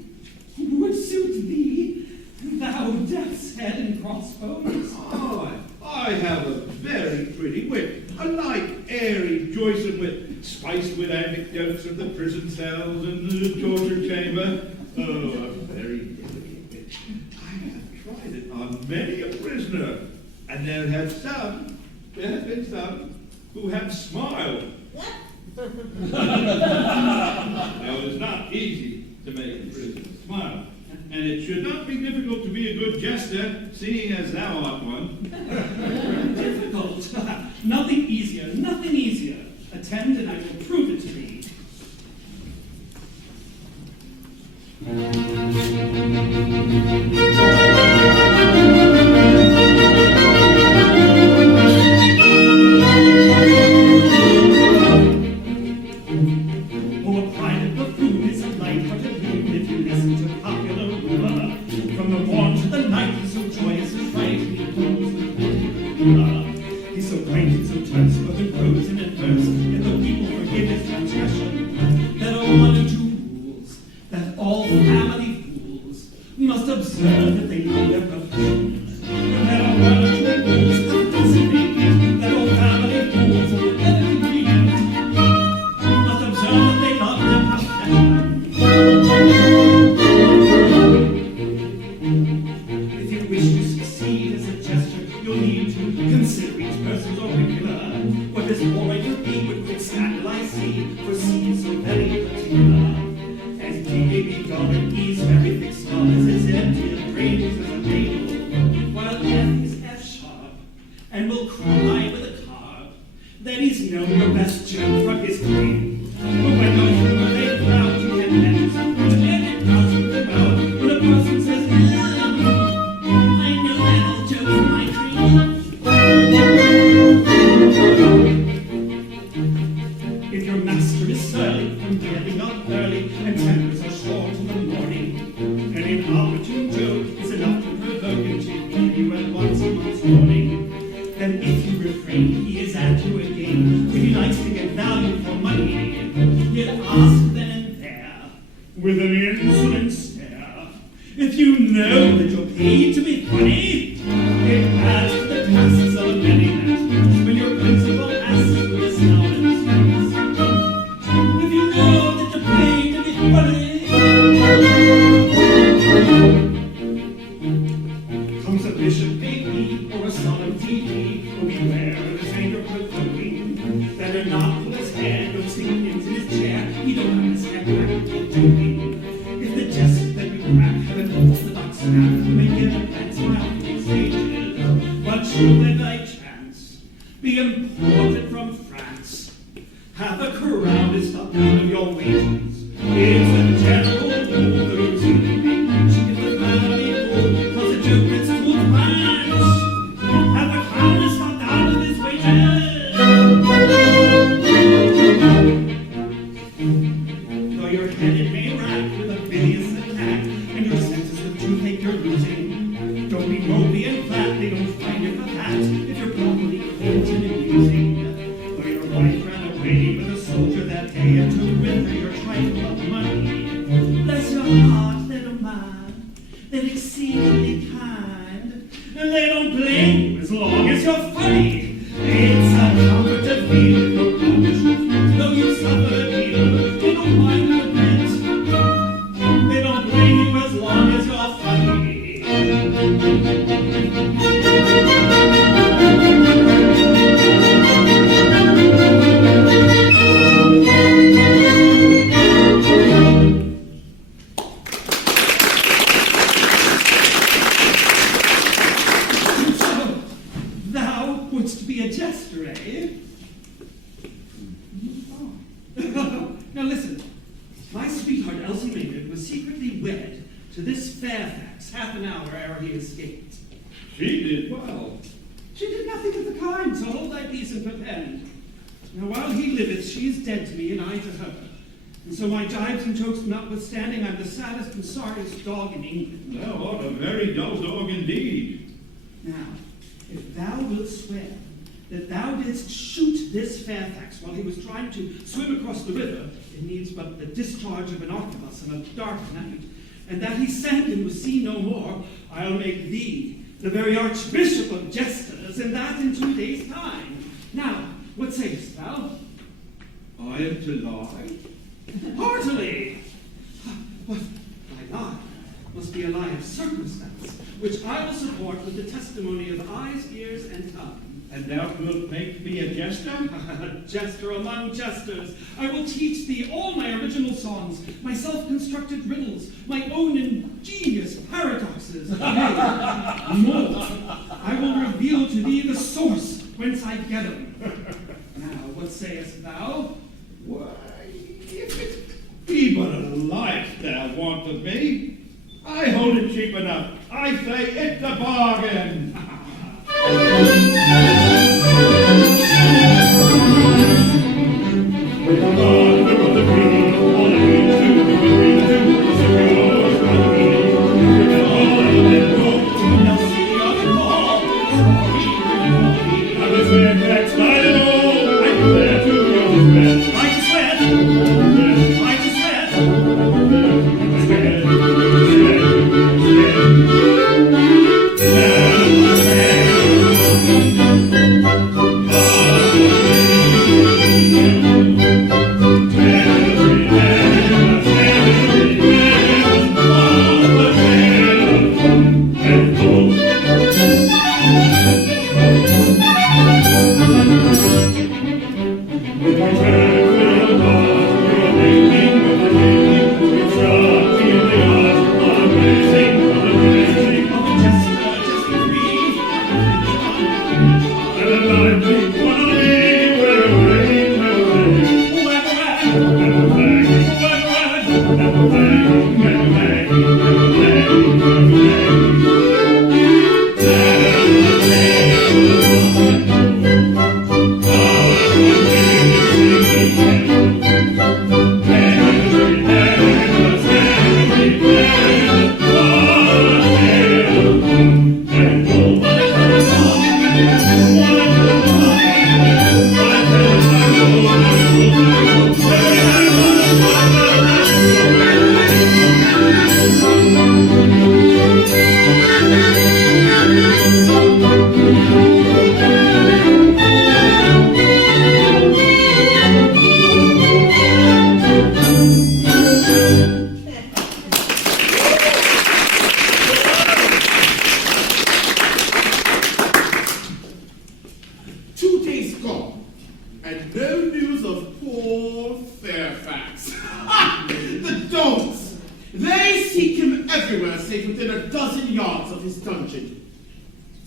Would suit thee, thou death's head and crossbones? I have a very pretty wit, a light, airy, joysome wit, spiced with anecdotes of the prison cells and the torture chamber. Oh, a very delicate wit. I have tried it on many a prisoner, and there have been some who have smiled. Now, it is not easy to make a prisoner smile, and it should not be difficult to be a good jester, seeing as thou art one. Difficult? Nothing easier, nothing easier. Attend, and I will prove it to thee. He's so bright and so tense, but the grows in adverse, and the people forgive his transgression. There are one or two rules that all family fools must observe that they know their profession. And there are one or two rules that designate that all family fools of whatever degree must observe that they love their profession. If you wish to succeed as a jester, you'll need to consider each person's auricular. What this boy could be with quick scandal I see, for seems so very particular. As he may be dull and ease very thick skull is as empty and brains as a ladle, while F is F sharp, and will cry with a carb. Then he's known the best joke from his queen. But when no humor they crowd, you can manage something, and it comes with the mouth when a person says, I know that old joke from my dream. If your master is surly from getting up early and tempers are short in the morning, an inopportune joke is enough to provoke him to give you at once a month's warning. Then if you refrain, he is at you again, for he likes to get value for money. Yet ask then and there, with an insolent stare, if you know that you're paid to be funny, it adds to the TV, oh, beware of his anger provoking. Better not pull his head, or sink into his chair. He don't understand what I'm doing. If the jest that you crack have an orthodox snap, you may give a plant smile to these stages. But should there by chance be imported from France, have a crown stuck down of your wages. It's a general rule that it's in the if the family rule, cause the Jew gets to France. Have a crown stuck down of his wages. Though your head it may rack with a bilious attack, and your senses of toothache you're losing. Don't be ropey and flat, they don't find you for that, if you're properly cleansed and amusing. Though your wife ran away with a soldier that day, and to render your trifle of money. Bless your heart, little man, they're exceedingly kind, and they don't blame you as long as you're funny. It's a comfort to feel your punishment, though you suffer a deal, they don't mind you a bit. They don't blame you as long as you're funny. So, thou wouldst be a jester, eh? Oh. Now listen, my sweetheart Elsie Maynard was secretly wed to this Fairfax half an hour ere he escaped. She did well. She did nothing of the kind, so hold thy peace and pretend. Now while he liveth, she is dead to me, and I to her. And so my jibes and jokes notwithstanding, I'm the saddest and sorriest dog in England. Thou art a very dull dog indeed. Now, if thou wilt swear that thou didst shoot this Fairfax while he was trying to swim across the river, it needs but the discharge of an arquebus on a dark night, and that he sank and was seen no more, I'll make thee the very Archbishop of Jesters, and that in 2 days' time. Now, what sayest thou? I am to lie? Heartily! But thy lie must be a lie of circumstance, which I will support with the testimony of eyes, ears, and tongue. And thou wilt make me a jester? Jester among jesters, I will teach thee all my original songs, my self-constructed riddles, my own ingenious paradoxes. Nay, more, I will reveal to thee the source whence I get them. Now, what sayest thou? Why, if it be but a life thou want of me, I hold it cheap enough. I say it's a bargain.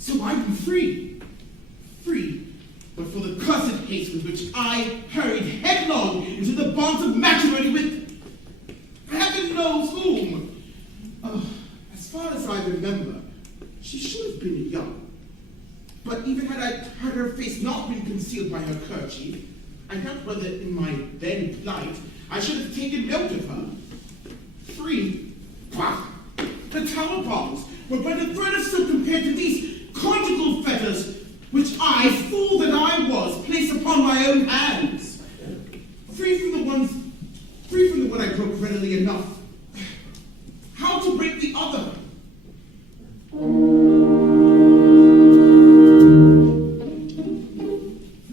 So I am free. Free, but for the cursed haste with which I hurried headlong into the bonds of matrimony with heaven knows whom. As far as I remember, she should have been young. But even had her face not been concealed by her kerchief, I doubt whether in my then plight I should have taken note of her. Free? Bah! The tower bonds were but a thread of silk compared to these conjugal fetters, which I, fool that I was, placed upon my own hands. Free from the one I broke readily enough. How to break the other?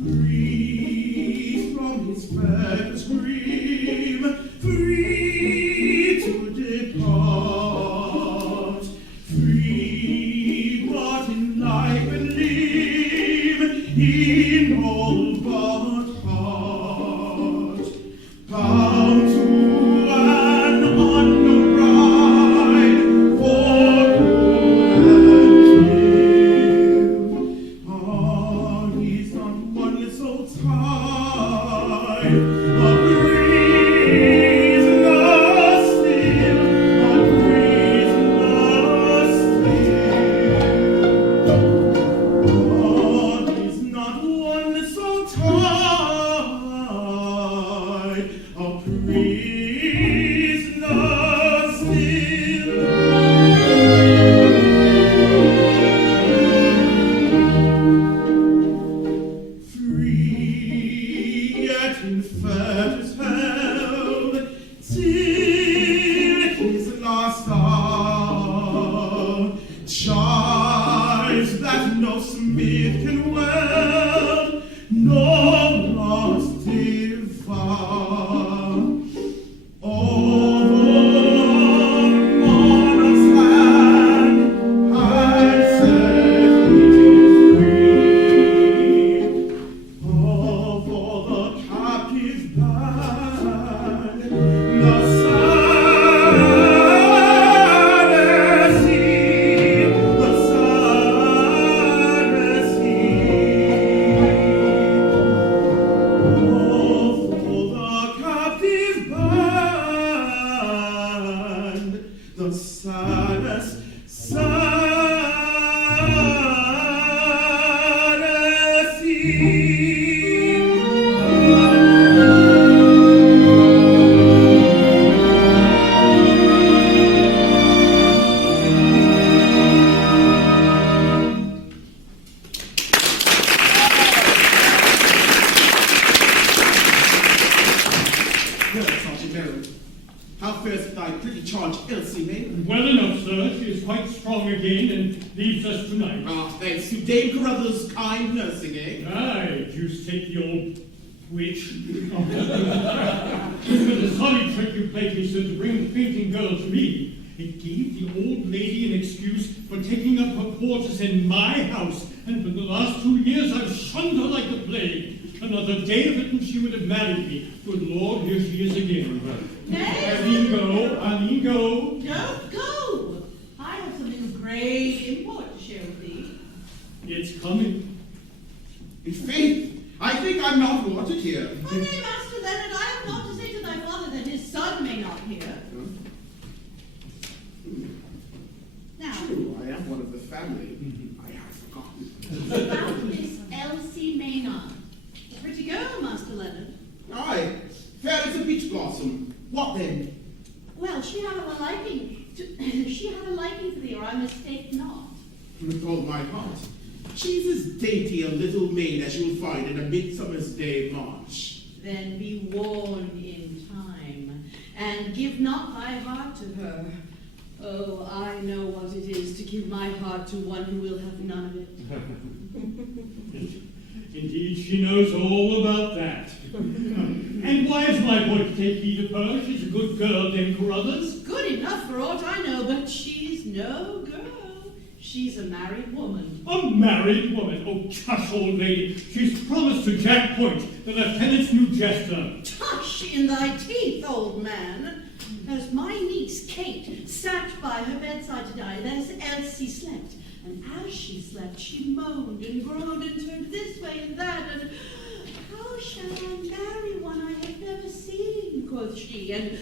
Free from his fetters grim, free to depart, free but in life and limb, in all but heart, bound to an unknown bride, for good and ill. Ah, he's on one little time, a prisoner still, a prisoner still. God is not one little tide, a prisoner still. Free yet in fetters held, till his last hour chives that no smith can weld, no lost devour. Although monarch's hand had set it free, of all the captive band, the saddest he, the saddest he. Of all the captive band, the saddest, saddest he. Well, Sergeant Merrill, how fares thy pretty charge, Elsie May? Well enough, sir. She is quite strong again and leaves us tonight. Ah, thanks to Dame Carruthers' kind nursing, eh? Aye, deuce take the old witch. It was a solid trick you played me, sir, to bring the fainting girl to me. It gave the old lady an excuse for taking up her quarters in my house, and for the last 2 years I've shunned her like the plague. Another day of it and she would have married me. Good Lord, here she is again. Eileen, go. Eileen, go. Don't go. I have something of great import to share with thee. It's coming. In faith, I think I'm not wanted here. Nay, Master Leonard, I have not to say to thy father that his son may not hear. Now, True, I am one of the family. I have forgotten. about Miss Elsie Maynard. Pretty girl, Master Leonard. Aye, fair as a peach blossom. What then? Well, she had a liking for thee, or I mistake not. With all my heart. She's as dainty a little maid as you'll find in a midsummer's day march. Then be warned in time, and give not thy heart to her. Oh, I know what it is to give my heart to one who will have none of it. Indeed, she knows all about that. And why is my boy to take heed of her? She's a good girl, Dame Carruthers. Good enough for aught I know, but she's no girl. She's a married woman. A married woman? Oh, tush, old lady. She's promised to Jack Point, the lieutenant's new jester. Tush in thy teeth, old man. As my niece, Kate, sat by her bedside to die, there's Elsie slept. And as she slept, wept. She moaned and groaned and turned this way and that, and how shall I marry one I have never seen, quoth she, and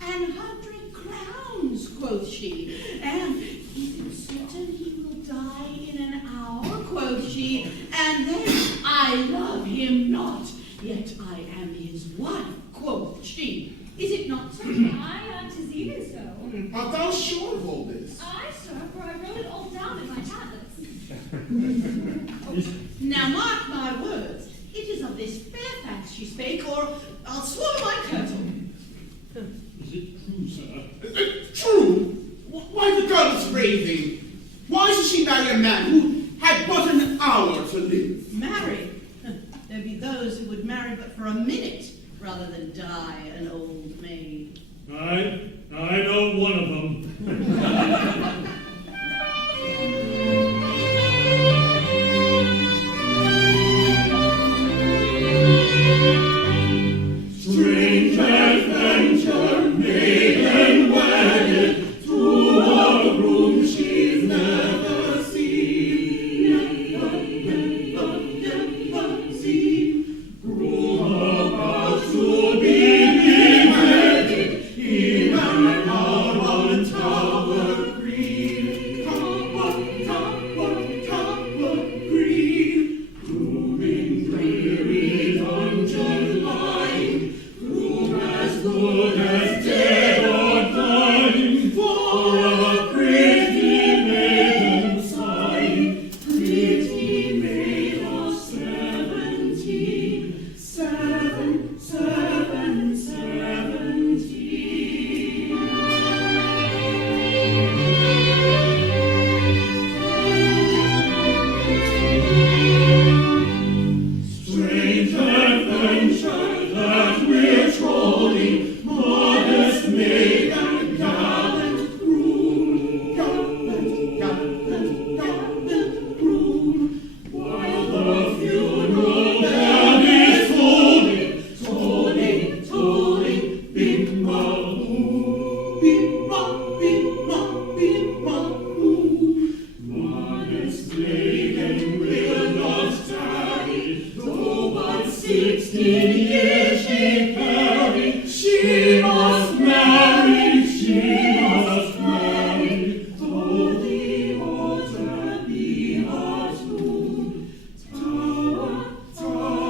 100 crowns, quoth she, and is it certain he will die in an hour, quoth she, and then I love him not, yet I am his wife, quoth she. Is it not so? Aye, 'tis even so. Art thou sure of all this? Aye, sir, for I wrote it all down in my tablets. Now mark my words, it is of this Fairfax she spake, or I'll swallow my kirtle. Is it true, sir? True? Why, the girl is raving. Why should she marry a man who had but an hour to live? Marry? There be those who would marry but for a minute, rather than die an old maid. I know one of them. Strange adventure, maiden wedded to a groom she's never seen. Never seen. Groom about to be beheaded, even out on Tower Green. Tower Green. Grooming dreary dungeon line. Groom as good as dead or dying, for a pretty maiden sign. Pretty maid of 17, 17. Strange adventure that we're trolling, modest maid and gallant groom. Gallant groom. While the funeral bell is tolling, bim-ba-boo. Bim-ba-boo. Modest maiden will not tarry, though but 16 years she carry. She must marry, though the altar be her tomb. Tower tomb.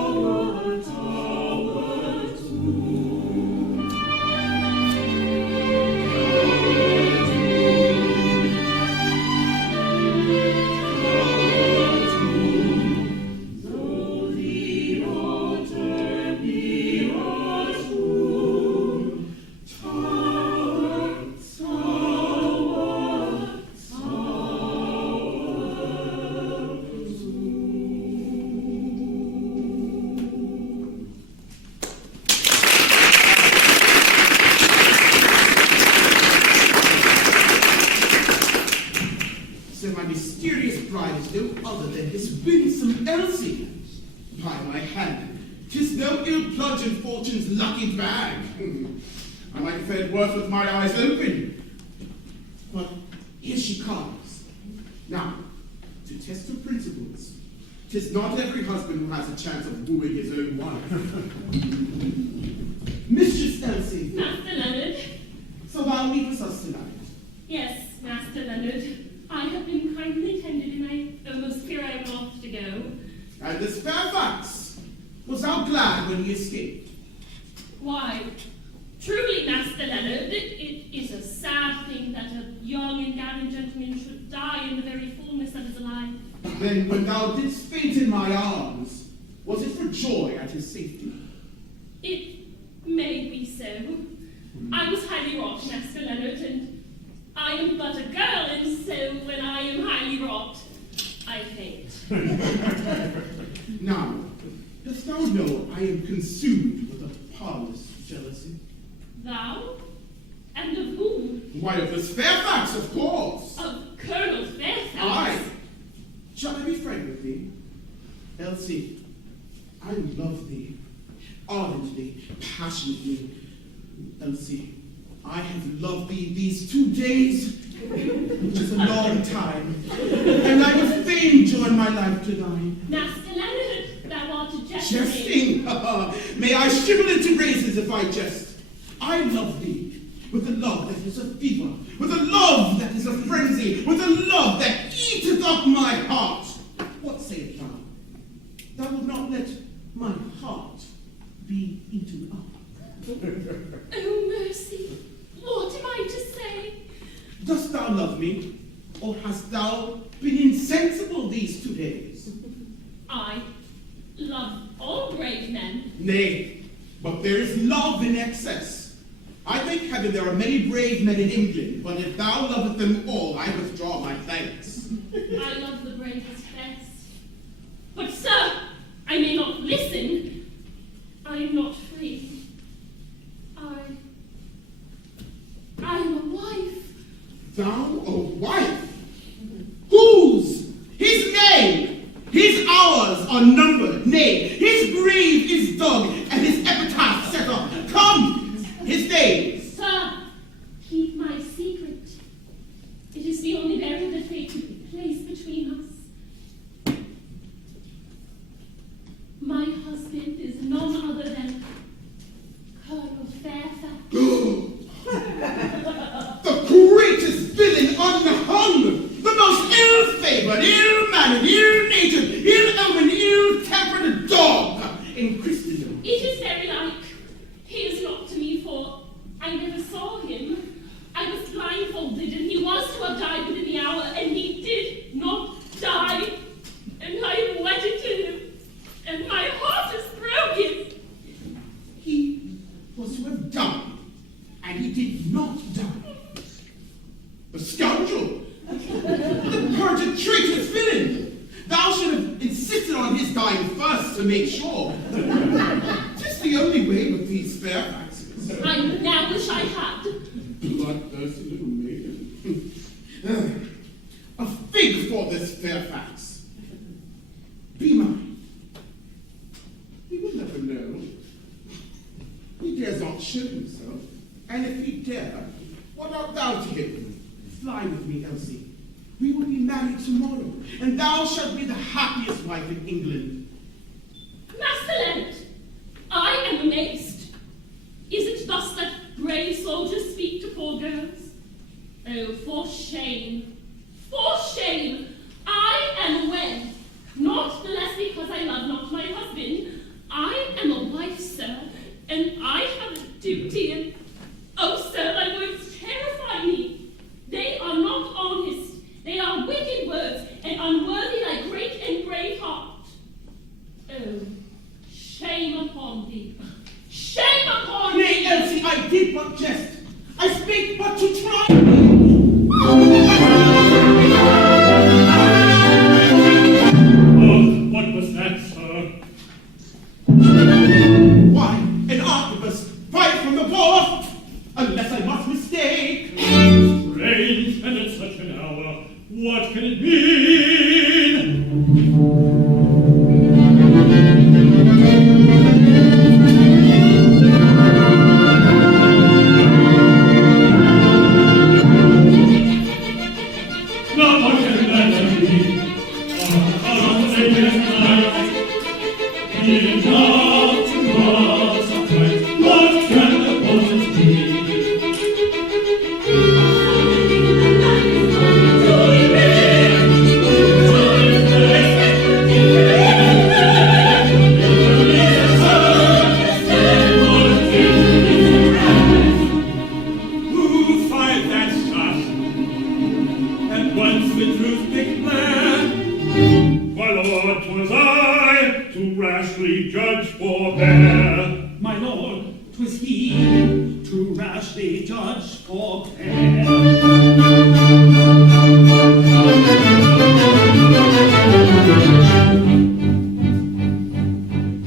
Though the altar be her tomb. Tower. So my mysterious bride is no other than this winsome Elsie. By my hand, 'tis no ill plunge in fortune's lucky bag. I might have fared worse with my eyes open. But here she comes. Now, to test her principles, 'tis not every husband who has a chance of wooing his own wife. Mistress Elsie, Master Leonard. so thou leavest us tonight. Yes, Master Leonard. I have been kindly tended, and I almost fear I am off to go. And this Fairfax, was thou glad when he escaped? Why, truly, Master Leonard, it is a sad thing that a young and gallant gentleman should die in the very fullness of his life. Then when thou didst faint in my arms, was it for joy at his safety? It may be so. I was highly wrought, Master Leonard, and I am but a girl, and so when I am highly wrought, I faint. Now, dost thou know I am consumed with a parlous jealousy? Thou? And of whom? Why, of this Fairfax, of course! Of Colonel Fairfax? Aye! Shall I be frank with thee? Elsie, I love thee, ardently, passionately. Elsie, I have loved thee these 2 days, which is a long time, and I would fain join life to thine. Master Leonard, thou art jesting. Jesting? May I shrivel into raisins if I jest. I love thee with a love that is a fever, with a love that is a frenzy, with a love that eateth up my heart. What sayest thou? Thou wilt not let my heart be eaten up. Oh, mercy. What am I to say? Dost thou love me, or hast thou been insensible these 2 days? I love all brave men. Nay, but there is love in excess. I thank heaven there are many brave men in England, but if thou lovest them all, I withdraw my thanks. I love the bravest best. But, sir, I may not listen. I am not free. I am a wife. Thou a wife? Whose? His name, his hours are numbered. Nay, his grave is dug and his epitaph set up. Come, his days. Sir, keep my secret. It is the only barrier that fate could place between us. My husband is none other than Colonel Fairfax. The greatest villain unhung, the most ill-favored, ill-mannered, ill-natured, ill-omened, ill-tempered dog in Christendom. It is very like. He is not to me, for I never saw him. I was blindfolded, and he was to have died within the hour, and he did not die. And I am wedded to him, and my heart is broken. He was to have died, and he did not die. The scoundrel! The perjured traitorous villain! Thou should have insisted on his dying first to make sure. 'Tis the only way with these Fairfaxes. I now wish I had. Bloodthirsty little maiden. A fig for this Fairfax. Be mine. He will never know. He dares not show himself. And if he dare, what art thou to him? Fly with me, Elsie. We will be married tomorrow, and thou shalt be the happiest wife in England. Master Leonard, I am amazed. Is it thus that brave soldiers speak to poor girls? Oh, for shame! For shame! I am wed, not the less because I love not my husband. I am a wife, sir, and I have a duty, and oh, sir, thy words terrify me. They are not honest. They are wicked words, and unworthy thy great and brave heart. Oh, shame upon thee. Shame upon Nay, thee! Elsie, I did but jest. I spake but to try. Oh, what was that, sir? Why, an arquebus, fired from the wharf, unless I must mistake. Strange, and at such an hour, what can it mean? Now what can that mean? Our Savior's night, in love to us upright, what can the causes be? Who fired that shot? And once the truth declared, my lord, 'twas I to rashly judge forbear. My lord, 'twas he to rashly judge forbear.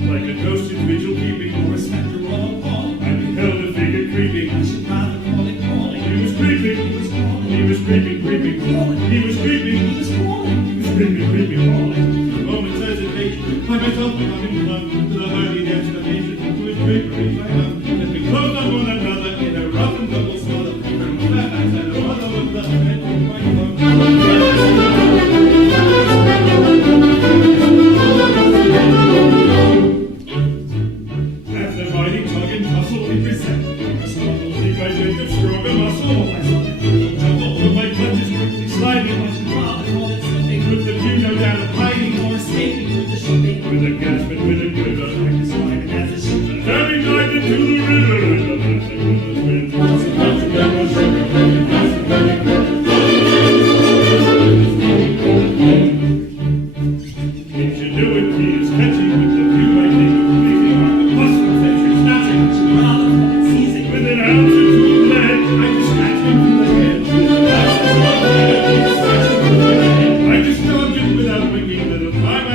Like a ghost in vigil keeping, Or a spectre all upon, I beheld a figure I creeping. should rather call it calling. He was creeping, He was calling. he was creeping, creeping, he was creeping, He was calling. he was creeping, creeping, falling. A moment's hesitation, I myself become inclined to the highly destination, to his draperies I am, as we close on one another in a rough and double smother, from Fairfax and the mother with the head to my love.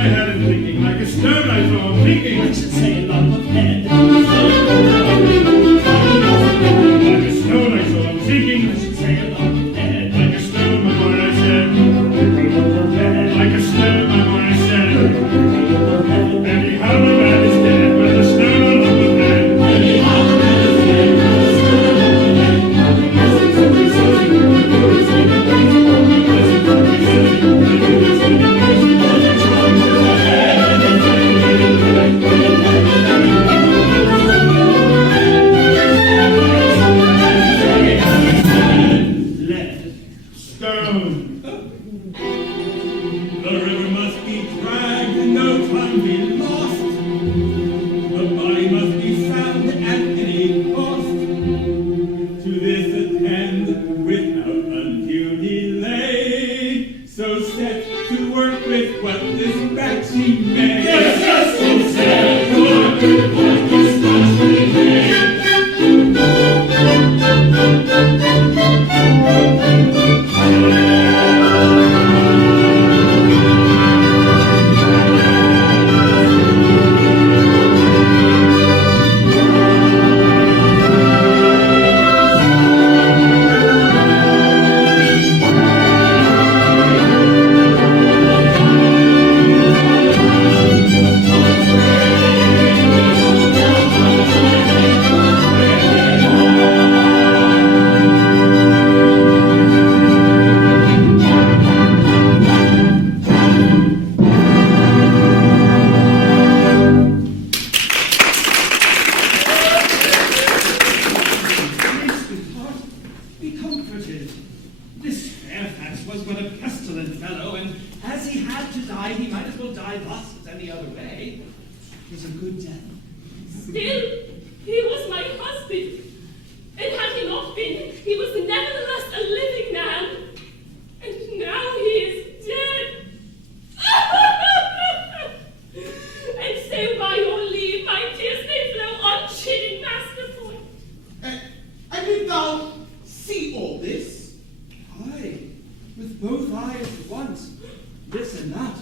had him thinking. Like a stone I saw him thinking. I should say a lump of head. Like a stone I saw him thinking. I should say a lump of head. Like a stone, my boy, I said. Like a stone, my boy, I said. And he hung the man is dead with a stone on the head. And he hung the man is dead with a stone on the head. Stone. The river must be dragged and no time be lost. The body must be found at any cost. To this attend without undue delay. So set to work with what dispatch ye may. Yes, so set to work with what dispatch ye may. Be comforted. This Fairfax was but a pestilent fellow, and as he had to die, he might as well die thus as any other way. It was a good death. Still, he was my husband. And had he not been, he was nevertheless a living man. And now he is dead. And so by your leave, my tears may flow unchidden, Master Boy. And did thou see all this? Aye, with both eyes at once. This and that.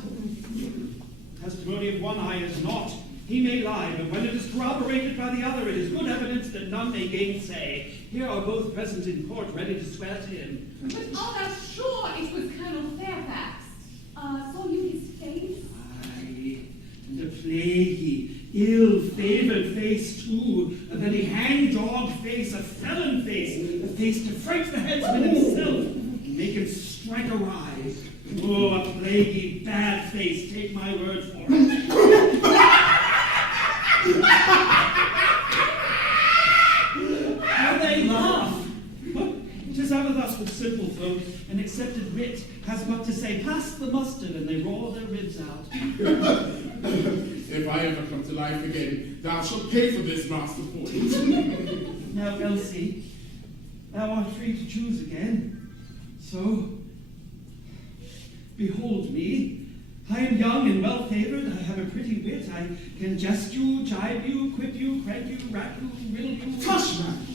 Testimony of one eye is naught. He may lie, but when it is corroborated by the other, it is good evidence that none may gainsay. Here are both present in court, ready to swear to him. But are thou sure it was Colonel Fairfax? Saw you his face? Aye, and a plaguey, ill-favored face, too. A very hang-dog face, a felon face, a face to fright the headsman himself, and make him strike awry. Oh, a plaguey, bad face, take my word for it. How they laugh! Tis ever thus with simple folk, an accepted wit has but to say, pass the mustard, and they roll their ribs out. If I ever come to life again, thou shalt pay for this, Master Point. Now, Elsie, thou art free to choose again. So, behold me. I am young and well-favored. I have a pretty wit. I can jest you, jibe you, quip you, crank you, rat you, riddle you. Tush, man!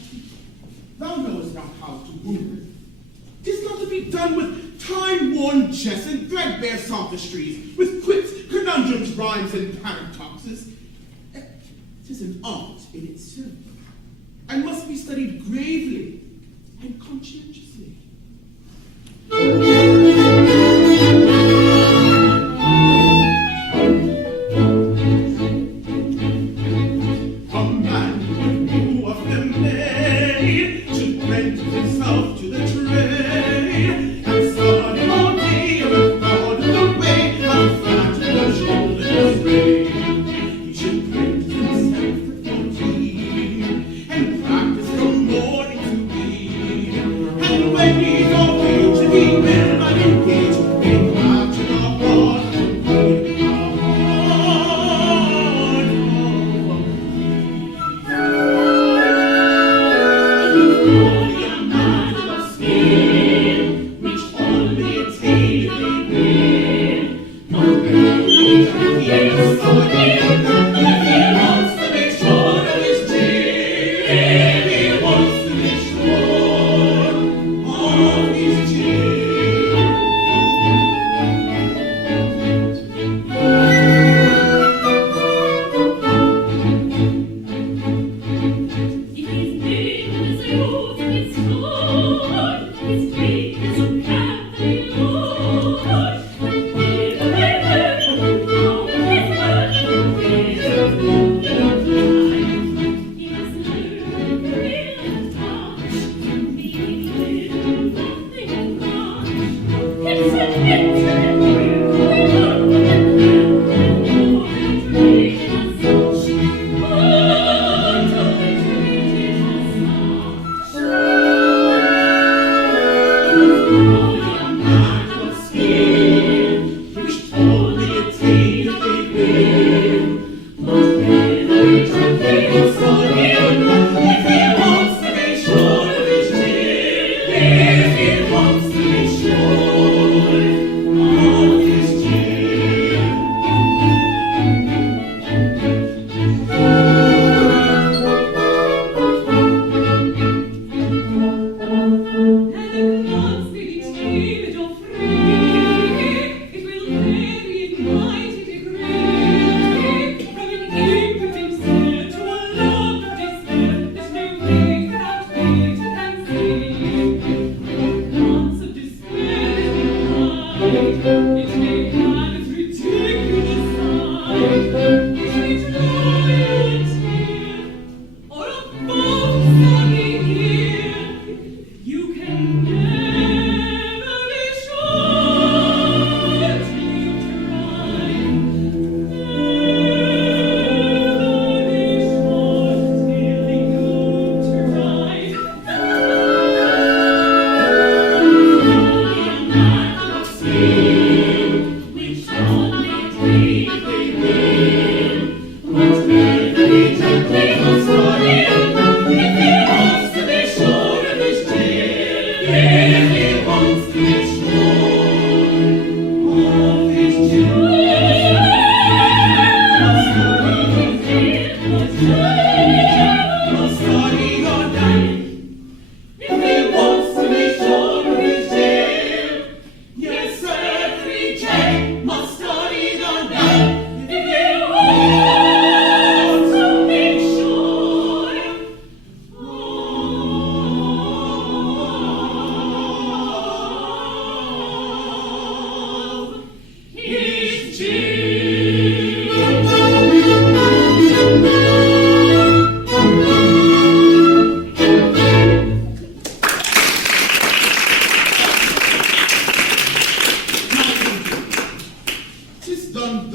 Thou knowest not how to woo. 'Tis not to be done with time-worn jests and threadbare sophistries, with quips, conundrums, rhymes, and paradoxes. 'Tis an art in itself, and must be studied gravely and conscientiously. When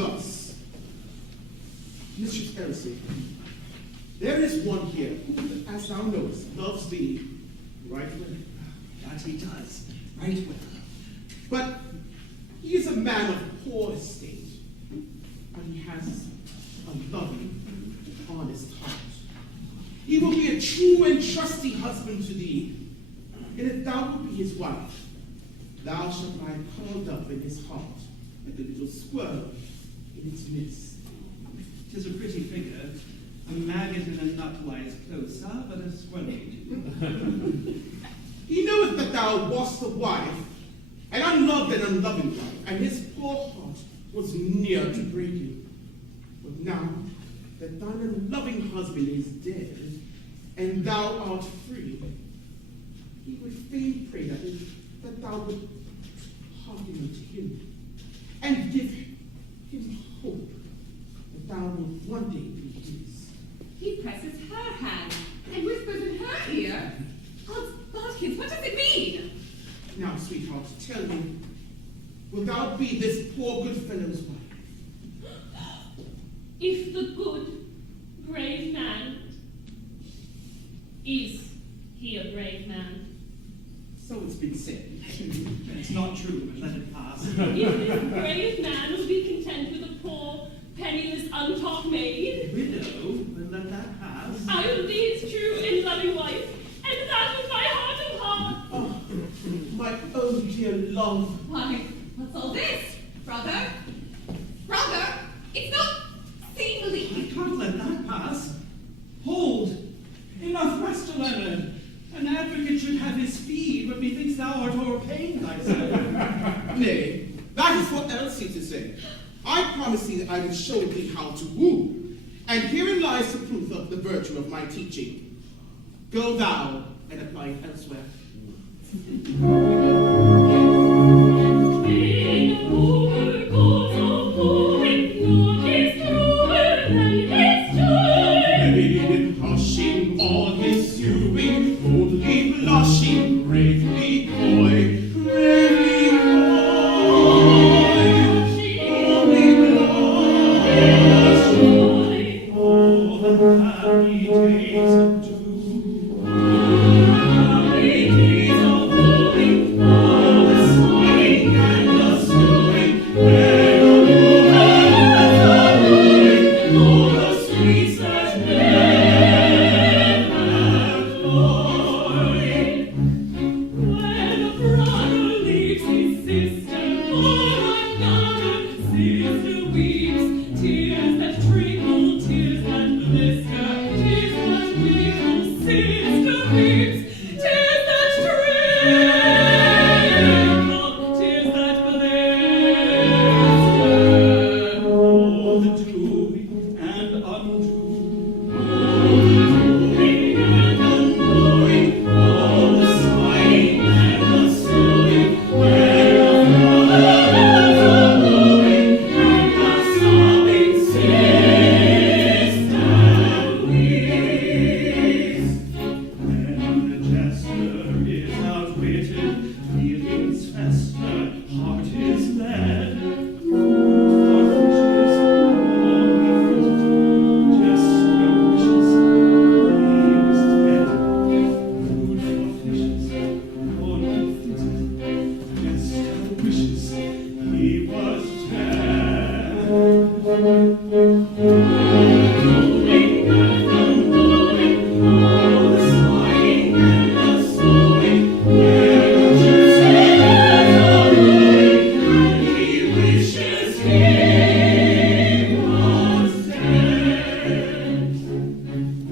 thus. Mistress Elsie, there is one here who, as thou knowest, loves thee right well. That he does, right well. But he is a man of poor estate, but he has a loving, honest heart. He will be a true and trusty husband to thee, and if thou wilt be his wife, thou shalt lie curled up in his heart like a little squirrel in its nest. 'Tis a pretty figure, a maggot in a nut lies closer, but a squirrel. He knoweth that thou wast a wife, an unloved and unloving wife, and his poor heart was near to breaking. But now that thine unloving husband is dead, and thou art free, he would fain pray that thou would hearken unto him, and give him hope that thou wilt one day be his. He presses her hand and whispers in her ear. Odds bodkins, what does it mean? Now, sweetheart, tell me, will thou be this poor good fellow's wife? If the good, brave man, is he a brave man? So it's been said. It's not true, but let it pass. If this brave man will be content with a poor, penniless, untaught maid, Widow, but let that pass. I will be his true and loving wife, and that with my heart of hearts. Oh, my own dear love. Why, what's all this? Brother? Brother? It's not seemly. I can't let that pass. Hold! Enough, Master Leonard. An advocate should have his fee, but methinks thou art o'erpaying thyself. Nay, that is for Elsie to say. I promised thee that I would show thee how to woo, and herein lies the proof of the virtue of my teaching. Go thou and apply it elsewhere. Hushing all his suing, boldly blushing, bravely coy, bravely coy, Oh, the happy days of doom. Happy days of wooing, all the sighing and the stewing, where the woman has the wooing, all the sweets that men have joy. When a brother leaves his sister for another, sister weeps, tears that trickle, tears that blister, tears that trickle, sister weeps, tears that trickle, tears that blister. Oh, the doing and undoing. Doing and undoing, all the sighing and the sewing, where a brother has a wooing, and a sobbing sister weeps. When the jester is outwitted, feelings fester, heart is led. Heart wishes, only fruit, jester wishes, he was dead. Food for fishes, only fitted, jester wishes, he was dead. Doing and undoing, all the sighing and the sewing, where the jester has a wooing, and he wishes he was dead.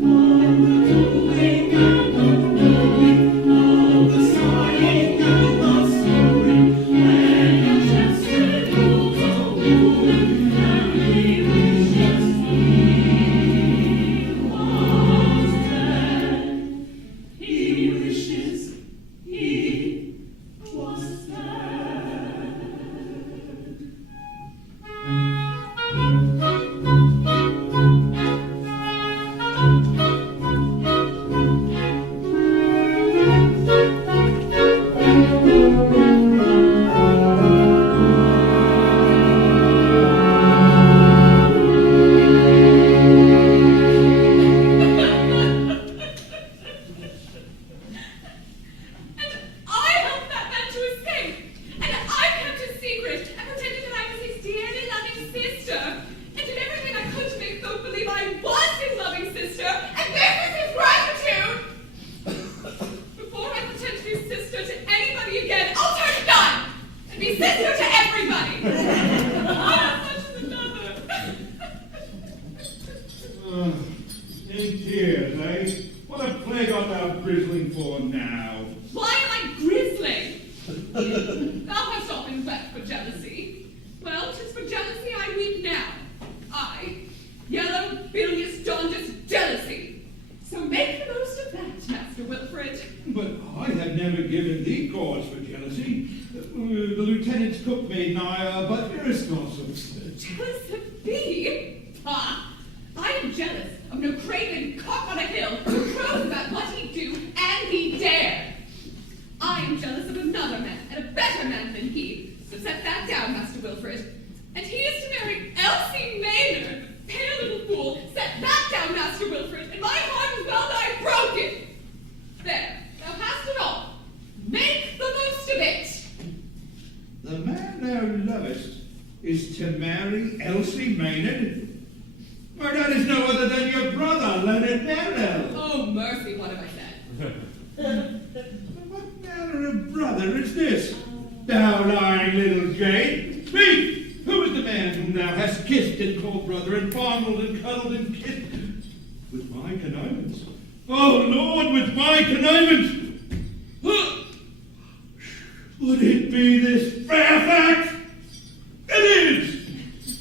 All the doing and undoing, all the sighing and the sewing, where the jester goes a wooing, and he wishes he cook me nigh, but here is gossips. Joseph B? Ah, I am jealous of no craven cock on a hill who crows about what he'd do and he dare. I am jealous of another man, and a better man than he. So set that down, Master Wilfred. And he is to marry Elsie Maynard, the pale little fool. Set that down, Master Wilfred, and my heart is well nigh broken. There, thou hast it all. Make the most of it. The man thou lovest is to marry Elsie Maynard? Why, that is no other than your brother, Leonard Merrill. Oh, mercy, what have I said? What manner of brother is this, thou lying little jade? Speak! Who is the man whom thou hast kissed and called brother, and fondled and cuddled and kissed? With my connivance. Oh, Lord, with my connivance! Would it be this Fairfax? It is!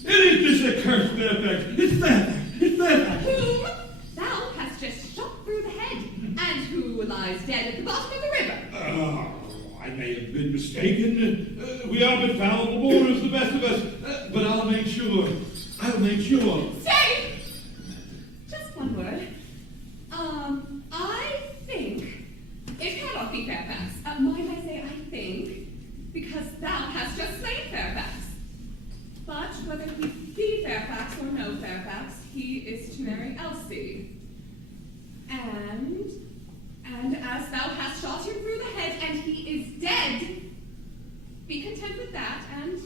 It is this accursed Fairfax! It's Fairfax! It's Fairfax! Whom thou hast just shot through the head, and who lies dead at the bottom of the river. I may have been mistaken. We are but fallible mortals, the best of us. But I'll make sure. I'll make sure. Stay! Just one word. I think it cannot be Fairfax. Might I say I think, because thou hast just slain Fairfax. But whether he be Fairfax or no Fairfax, he is to marry Elsie. And as thou hast shot him through the head and he is dead, be content with that, and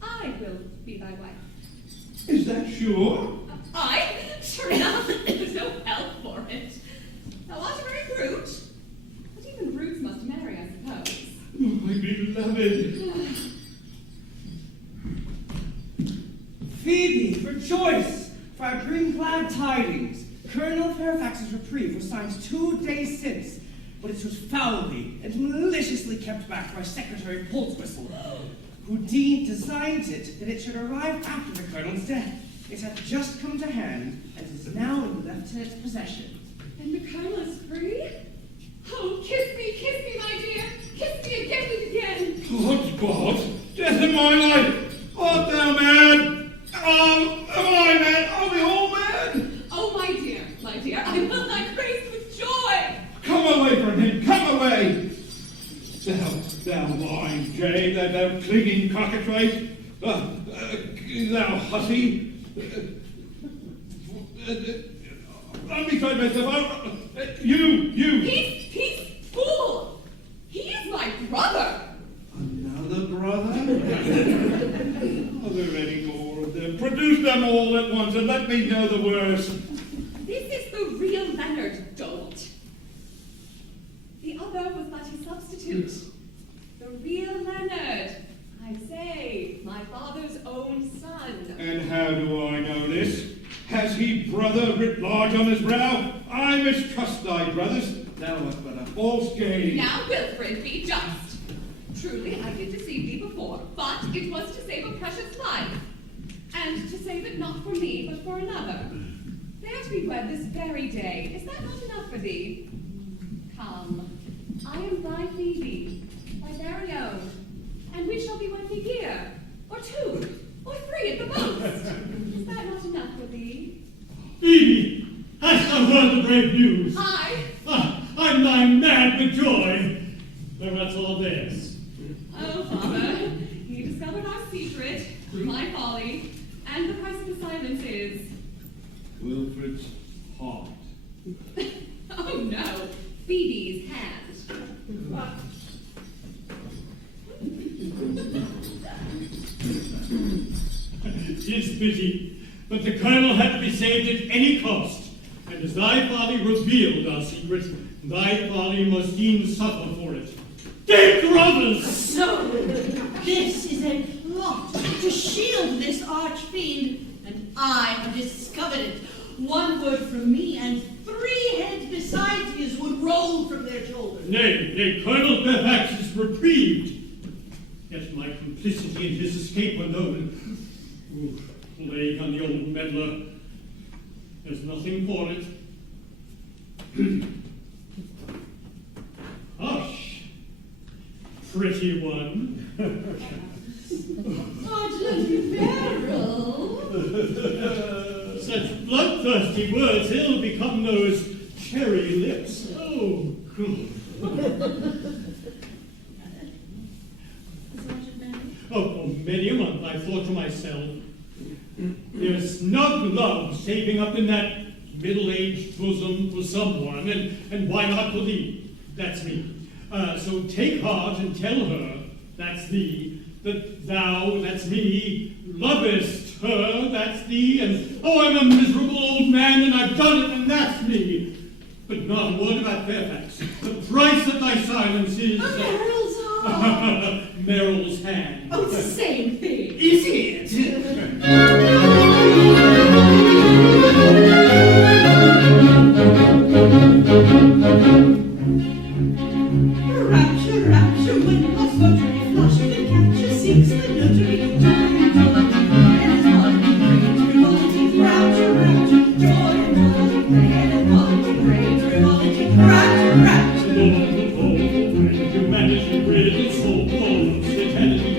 I will be thy wife. Is that sure? I? Sure enough, there's no help for it. Thou art a very brute, but even brutes must marry, I suppose. My beloved. Phoebe, rejoice! For I bring glad tidings. Colonel Fairfax's reprieve was signed 2 days since, but it was foully and maliciously kept back by Secretary Poltwhistle, who designed it that it should arrive after the colonel's death. It hath just come to hand and is now in the lieutenant's possession. And the colonel is free? Oh, kiss me, my dear. Kiss me again and again. God, death in my life. Art thou mad? Am I mad? Are we all mad? Oh, my dear, I will thy praise with joy. Come away from him, come away! Thou lying jade, thou clinging cockatrice, thou hussy. Let me try myself out. You. Peace, fool. He is my brother. Another brother? Are there any more of them? Produce them all at once and let me know the worst. This is the real Leonard, don't. The other was but his substitute. The real Leonard. I say, my father's own son. And how do I know this? Has he brother writ large on his brow? I mistrust thy brothers. Thou art but a false jade. Now, Wilfred, be just. Truly, I did deceive thee before, but it was to save a precious life. And to save it not for me, but for another. They are to be wed this very day. Is that not enough for thee? Come, I am thy Phoebe, thy very own, and we shall be wed a year, or 2, or 3 at the most. Is that not enough for thee? Phoebe, hast thou heard the brave news? I'm nigh mad with joy. Then that's all this. Oh, Father, he discovered our secret through my folly, and the price of the silence is... Wilfred's heart. Oh, no, Phoebe's hand. Tis pity, but the colonel had to be saved at any cost. And as thy folly revealed our secret, thy folly must e'en suffer for it. Dead brothers! So, this is a plot to shield this archfiend, and I have discovered it. 1 word from me, and 3 heads besides his would roll from their shoulders. Nay, Colonel Fairfax is reprieved. Yet my complicity in his escape were known. Ooh, plague on the old meddler. There's nothing for it. Hush, pretty one. Such bloodthirsty words ill become those cherry lips. Oh, good. Oh, many a month I've thought to myself, there's snug love saving up in that middle-aged bosom for someone, and why not believe? That's me. So take heart and tell her, that's thee, that thou, that's me, lovest her, that's thee, and oh, I'm a miserable old man, and I've done it, and that's me. But not a word about Fairfax. The price of thy silence is... Meryl's arm. Meryl's hand. Oh, it's the same thing. Is it? Rapture, rapture, when lost notary flushed and capture seeks the notary. Joy and jollity, and his heart great frivolity. Rapture, rapture, joy and jollity, and his heart great frivolity. Rapture, rapture. Humanity rid its soul of satanity,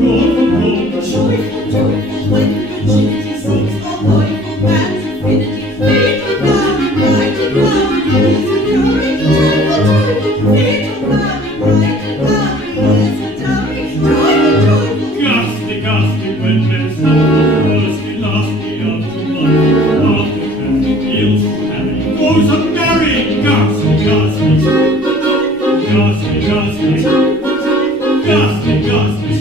Joyful, joyful, when virginity seeks all joyful man's infinity. Fatal cloud, bright and cloud, is a dowry. Joyful, joyful, fatal cloud, bright and cloud, is a dowry. Joyful, joyful. ghastly, ghastly, when there's no mercy, lastly, after month, after death, heals from having, goes a married, ghastly, ghastly, ghastly, ghastly, ghastly, ghastly,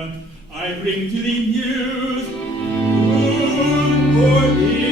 I bring to thee news, good or ill.